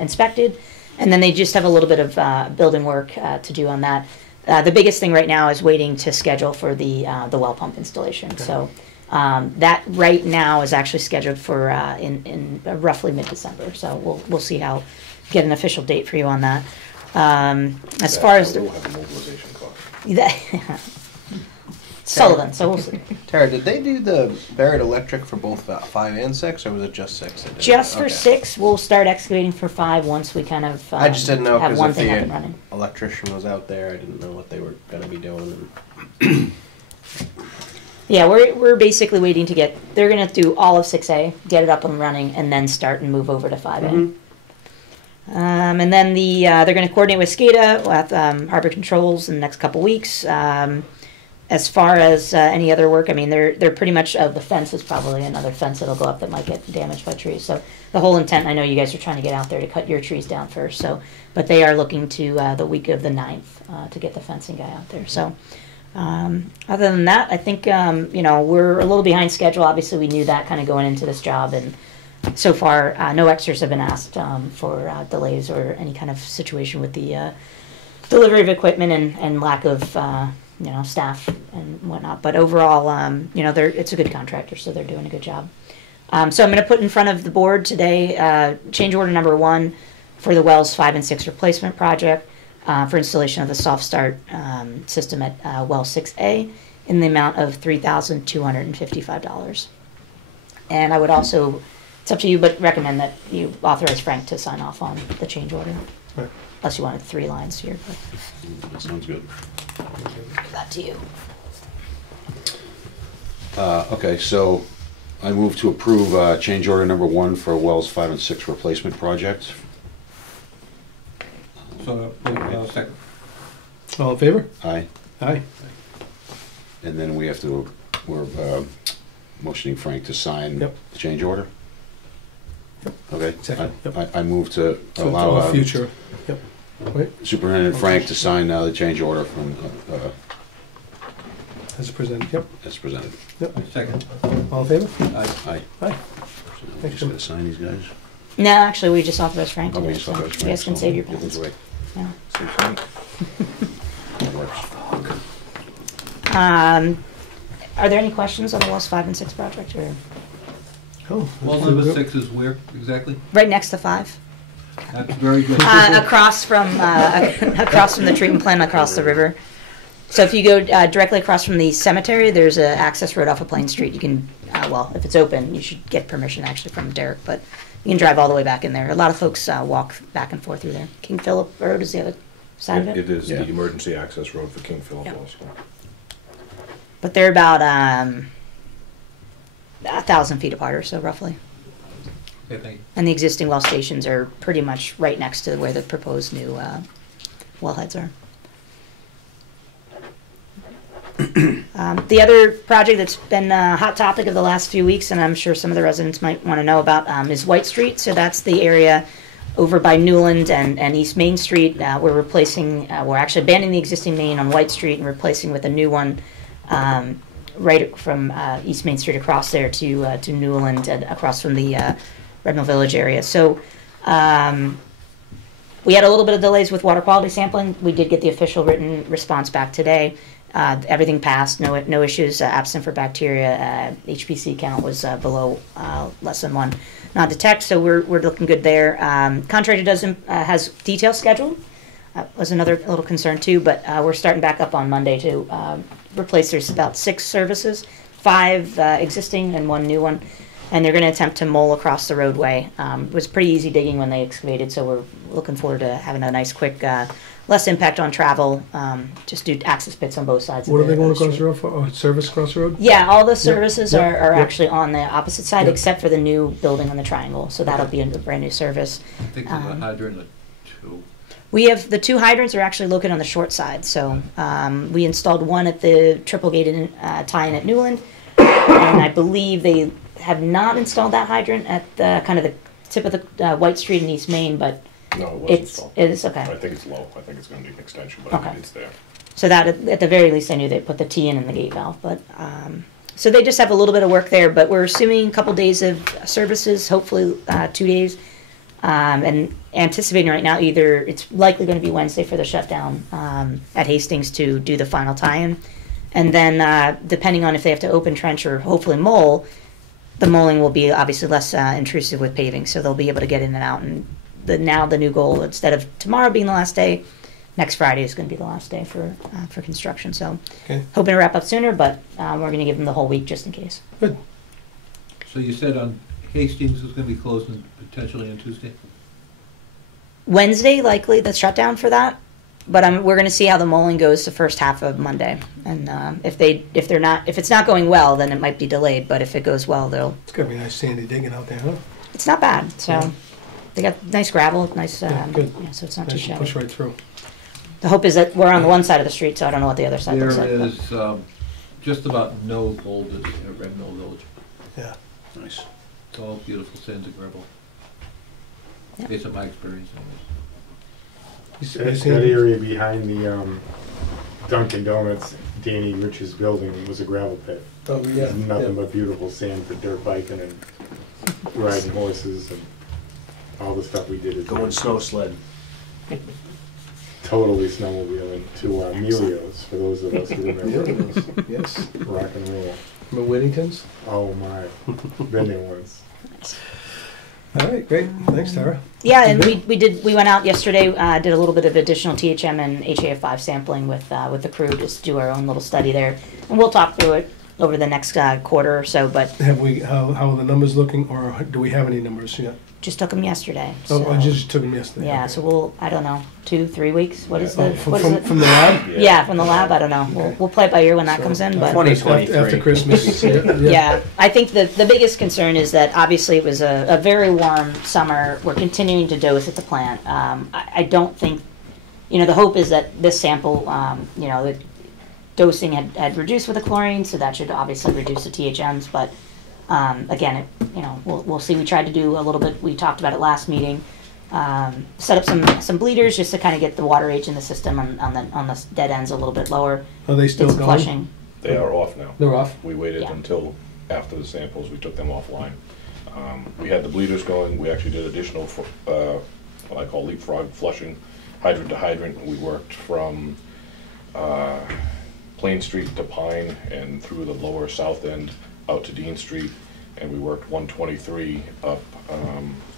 inspected, and then they just have a little bit of building work to do on that. The biggest thing right now is waiting to schedule for the well pump installation. Okay. So That right now is actually scheduled for in roughly mid-December. So we'll see how, get an official date for you on that. As far as We'll have a mobilization cost. Sullivan, so we'll see. Tara, did they do the Barrett Electric for both 5 and 6, or was it just 6? Just for Okay. 6, we'll start excavating for 5 once we kind of I just didn't know have because one if thing up and the running. electrician was out there, I didn't know what they were going to be doing. Yeah, we're basically waiting to get. They're gonna do all of 6A, get it up and running, and then start and move over to 5A. Mhm. And then they're gonna coordinate with SCADA with Harbor Controls in the next couple weeks. As far as any other work, I mean, they're pretty much. The fence is probably another fence that'll go up that might get damaged by trees. So the whole intent, I know you guys are trying to get out there to cut your trees down first. So, but they are looking to the week of the 9th to get the fencing guy out there. So. Other than that, I think, we're a little behind schedule. Obviously, we knew that kind of going into this job. And so far, no extras have been asked for delays or any kind of situation with the delivery of equipment and lack of, staff and whatnot. But overall, it's a good contractor, so they're doing a good job. So I'm going to put in front of the board today change order number 1 for the Wells 5 and 6 replacement project. For installation of the soft start system at well 6A in the amount of $3,255. And I would also, it's up to you, but recommend that you authorize Frank to sign off on the change order. Right. Unless you wanted 3 lines here. That sounds good. Give that to you. Okay, so I move to approve change order number 1 for Wells 5 and 6 replacement project. So, second. All in favor? Aye. Aye. And then we're motioning Frank to sign Yep. the change order? Okay. Second, yep. I move to So allow all future. Yep. Wait, Superintendent Frank to sign the change order from, as presented. Yep. as presented. Yep. Second. All in favor? Aye. Aye. Aye. So we just gotta sign these guys? No, actually, we just authorized Frank to Oh, do we it. just So authorized you Frank, guys can so save your give these pens. away. Yeah. That works. Are there any questions on the Wells 5 and 6 project? Or Oh. Well, number 6 is where exactly? right next to 5? That's very good. Across from the treatment plant across the river. So if you go directly across from the cemetery, there's an access road off of Plain Street. You can, if it's open, you should get permission actually from Derek, but you can drive all the way back in there. A lot of folks walk back and forth through there. King Philip Road is the other side of it. It is Yeah. the emergency access road for King Philip Yeah. Law School. But they're about 1,000 feet apart or so, roughly. Okay, thank you. And the existing well stations are pretty much right next to where the proposed new wellheads are. The other project that's been a hot topic of the last few weeks, and I'm sure some of the residents might want to know about, is White Street. So that's the area over by Newland and East Main Street. We're replacing, we're actually abandoning the existing main on White Street and replacing with a new one right from East Main Street across there to Newland and across from the Red Mill Village area. So we had a little bit of delays with water quality sampling. We did get the official written response back today. Everything passed, no issues, absent for bacteria. HPC count was below less than 1 not detect, so we're looking good there. Contractor has details scheduled. Was another little concern too, but we're starting back up on Monday to replace. There's about 6 services, 5 existing and 1 new one, and they're going to attempt to mole across the roadway. It was pretty easy digging when they excavated, so we're looking forward to having a nice, quick, less impact on travel. Just do access pits on both sides. What of are they going street. across the road for? Oh, service across the road? Yeah, all the services Yep. are Yep. actually on the opposite side, Yep. except for the new building on the triangle. So that'll be a brand new service. I think there's a hydrant or 2. We have the 2 hydrants are actually located on the short side. So we installed one at the triple gated tie-in at Newland, and I believe they have not installed that hydrant at the kind of the tip of the White Street in East Main, but No, it was installed. it is okay. I think it's low. I think it's going to need an extension, but Okay. it's there. So that at the very least, I knew they put the T in the gate valve. But so they just have a little bit of work there. But we're assuming a couple days of services, hopefully 2 days, and anticipating right now either it's likely going to be Wednesday for the shutdown at Hastings to do the final tie-in, And then, depending on if they have to open trench or hopefully mole, the molding will be obviously less intrusive with paving, so they'll be able to get in and out. And now the new goal, instead of tomorrow being the last day, next Friday is going to be the last day for construction. So Okay. hoping to wrap up sooner, but we're going to give them the whole week just in case. Good. So you said on Hastings is gonna be closing potentially on Tuesday? Wednesday, likely the shutdown for that, but we're going to see how the molding goes the first half of Monday. And if it's not going well, then it might be delayed. But if it goes well, It's gonna be nice sandy digging out there, huh? it's not bad. So they got nice gravel, nice. good. Yeah, so it's not too Nice to shabby. push right through. The hope is that we're on the one side of the street, so I don't know what the other side There looks like. but- is just about no boulders at Red Mill Village. Yeah. Nice. It's all beautiful sands and gravel. Yeah. Based on my experience anyways. That area behind the Dunkin' Donuts, Danny Rich's building, was a gravel pit. Oh, yeah. There's nothing but beautiful sand for dirt biking and riding horses and all the stuff we did. is Going snow sled. Totally snowmobiling to Emilio's, for those of us who remember. Yes. Rock and roll. Remember Whittington's? Oh my, been there once. All right, great. Thanks, Tara. Yeah, and we went out yesterday, did a little bit of additional THM and HAF5 sampling with the crew, just do our own little study there, and we'll talk through it over the next quarter or so. But How are the numbers looking, or do we have any numbers yet? just took them yesterday. Oh, I so- just took them yesterday. Yeah, okay. so we'll, I don't know, 2-3 weeks. What is the? From, what is from, it? from the lab? Yeah, from the lab. I don't know. We'll play it by ear when that comes in. But 2023. After Christmas. yeah, I think the biggest concern is that obviously it was a very warm summer. We're continuing to dose at the plant. I don't think, the hope is that this sample, the dosing had reduced with the chlorine, so that should obviously reduce the THMs. But again, we'll see. We tried to do a little bit. We talked about it last meeting. Set up some bleeders just to kind of get the water age in the system on the dead ends a little bit lower. Are they still It's going? flushing. They are off now. They're off? We waited Yeah. until after the samples, we took them offline. We had the bleeders going, we actually did additional, what I call leapfrog flushing, hydrant to hydrant. We worked from Plain Street to Pine and through the lower south end out to Dean Street. And we worked 123 up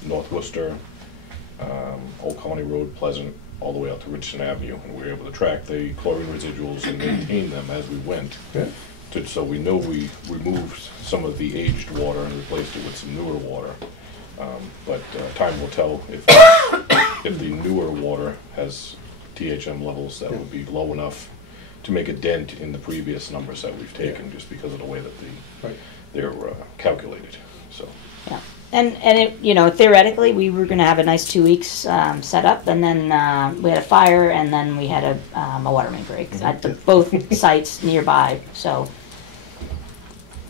North Worcester, Old Colony Road, Pleasant, all the way out to Richardson Avenue. And we were able to track the chlorine residuals and maintain them as we went. Yeah. So we know we removed some of the aged water and replaced it with some newer water. But time will tell if the newer water has THM levels that would be low enough to make a dent in the previous numbers that we've taken, just because of the way that they're calculated. So. Yeah, and it, theoretically, we were going to have a nice 2 weeks set up, and then we had a fire, and then we had a water main break at both sites nearby. So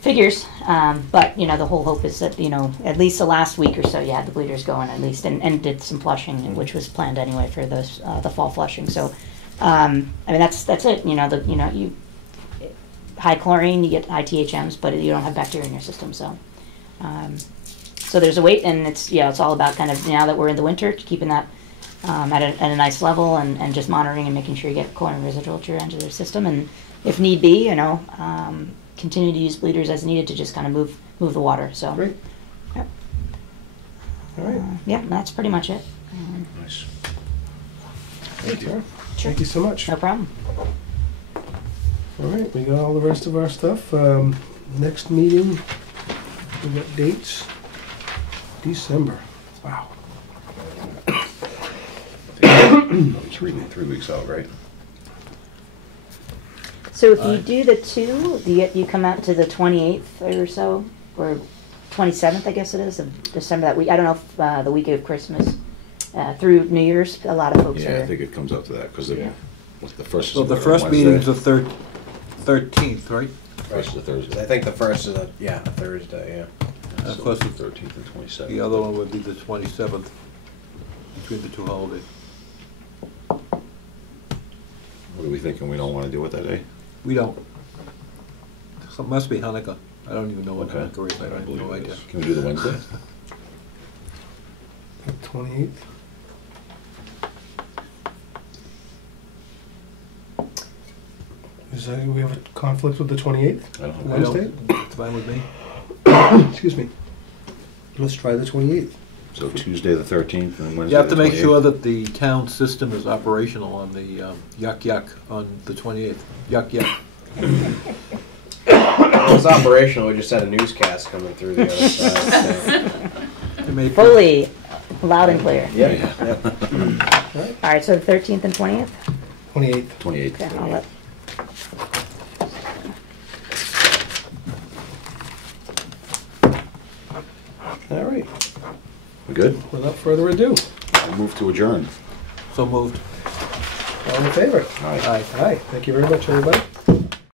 figures, but the whole hope is that at least the last week or so you had the bleeders going at least, and did some flushing, which was planned anyway for those the fall flushing. So that's it. You high chlorine, you get high THMs, but you don't have bacteria in your system. So so there's a wait, and it's all about kind of now that we're in the winter, keeping that at a nice level, and just monitoring and making sure you get chlorine residual to your end of the system, and if need be, continue to use bleeders as needed to just kind of move the water. So Great. Yep. All right. Yeah, that's pretty much it. Nice. Thank you. Sure. Thank you so much. No problem. All right, we got all the rest of our stuff. Next meeting, we got dates. December. Wow. Three weeks out, right? So if you do the 2, you come out to the 28th or so, or 27th, I guess it is, of December that week. I don't know if the week of Christmas through New Year's, a lot of folks Yeah, are. I think it comes out to that, because the first is So the what, first Wednesday? meeting's the 13th, right? First is the Thursday. I think the first is a Thursday, yeah. Of course, the 13th and 27th. The other one would be the 27th, between the two holidays. What are we thinking, we don't want to do it that day? We don't. So it must be Hanukkah. I don't even know what Okay. Hanukkah is. I have no it idea. is. Can we do the Wednesday? The 28th. Do we have a conflict with the 28th? I don't know. Wednesday? It's fine with me. Excuse me. Let's try the 28th. So Tuesday, the 13th, and Wednesday, You have to the make 28th. sure that the town system is operational on the Yuck Yuck on the 28th. Yuck Yuck. It was operational, we just had a newscast coming through the other side. So. They made- Fully loud and clear. Yeah. All right, so the 13th and 20th? 28th. 28th. Okay, I'll let, All right. We good? Without further ado, I'll move to adjourn. So moved. all in favor? Aye. Aye. Aye. Thank you very much, everybody.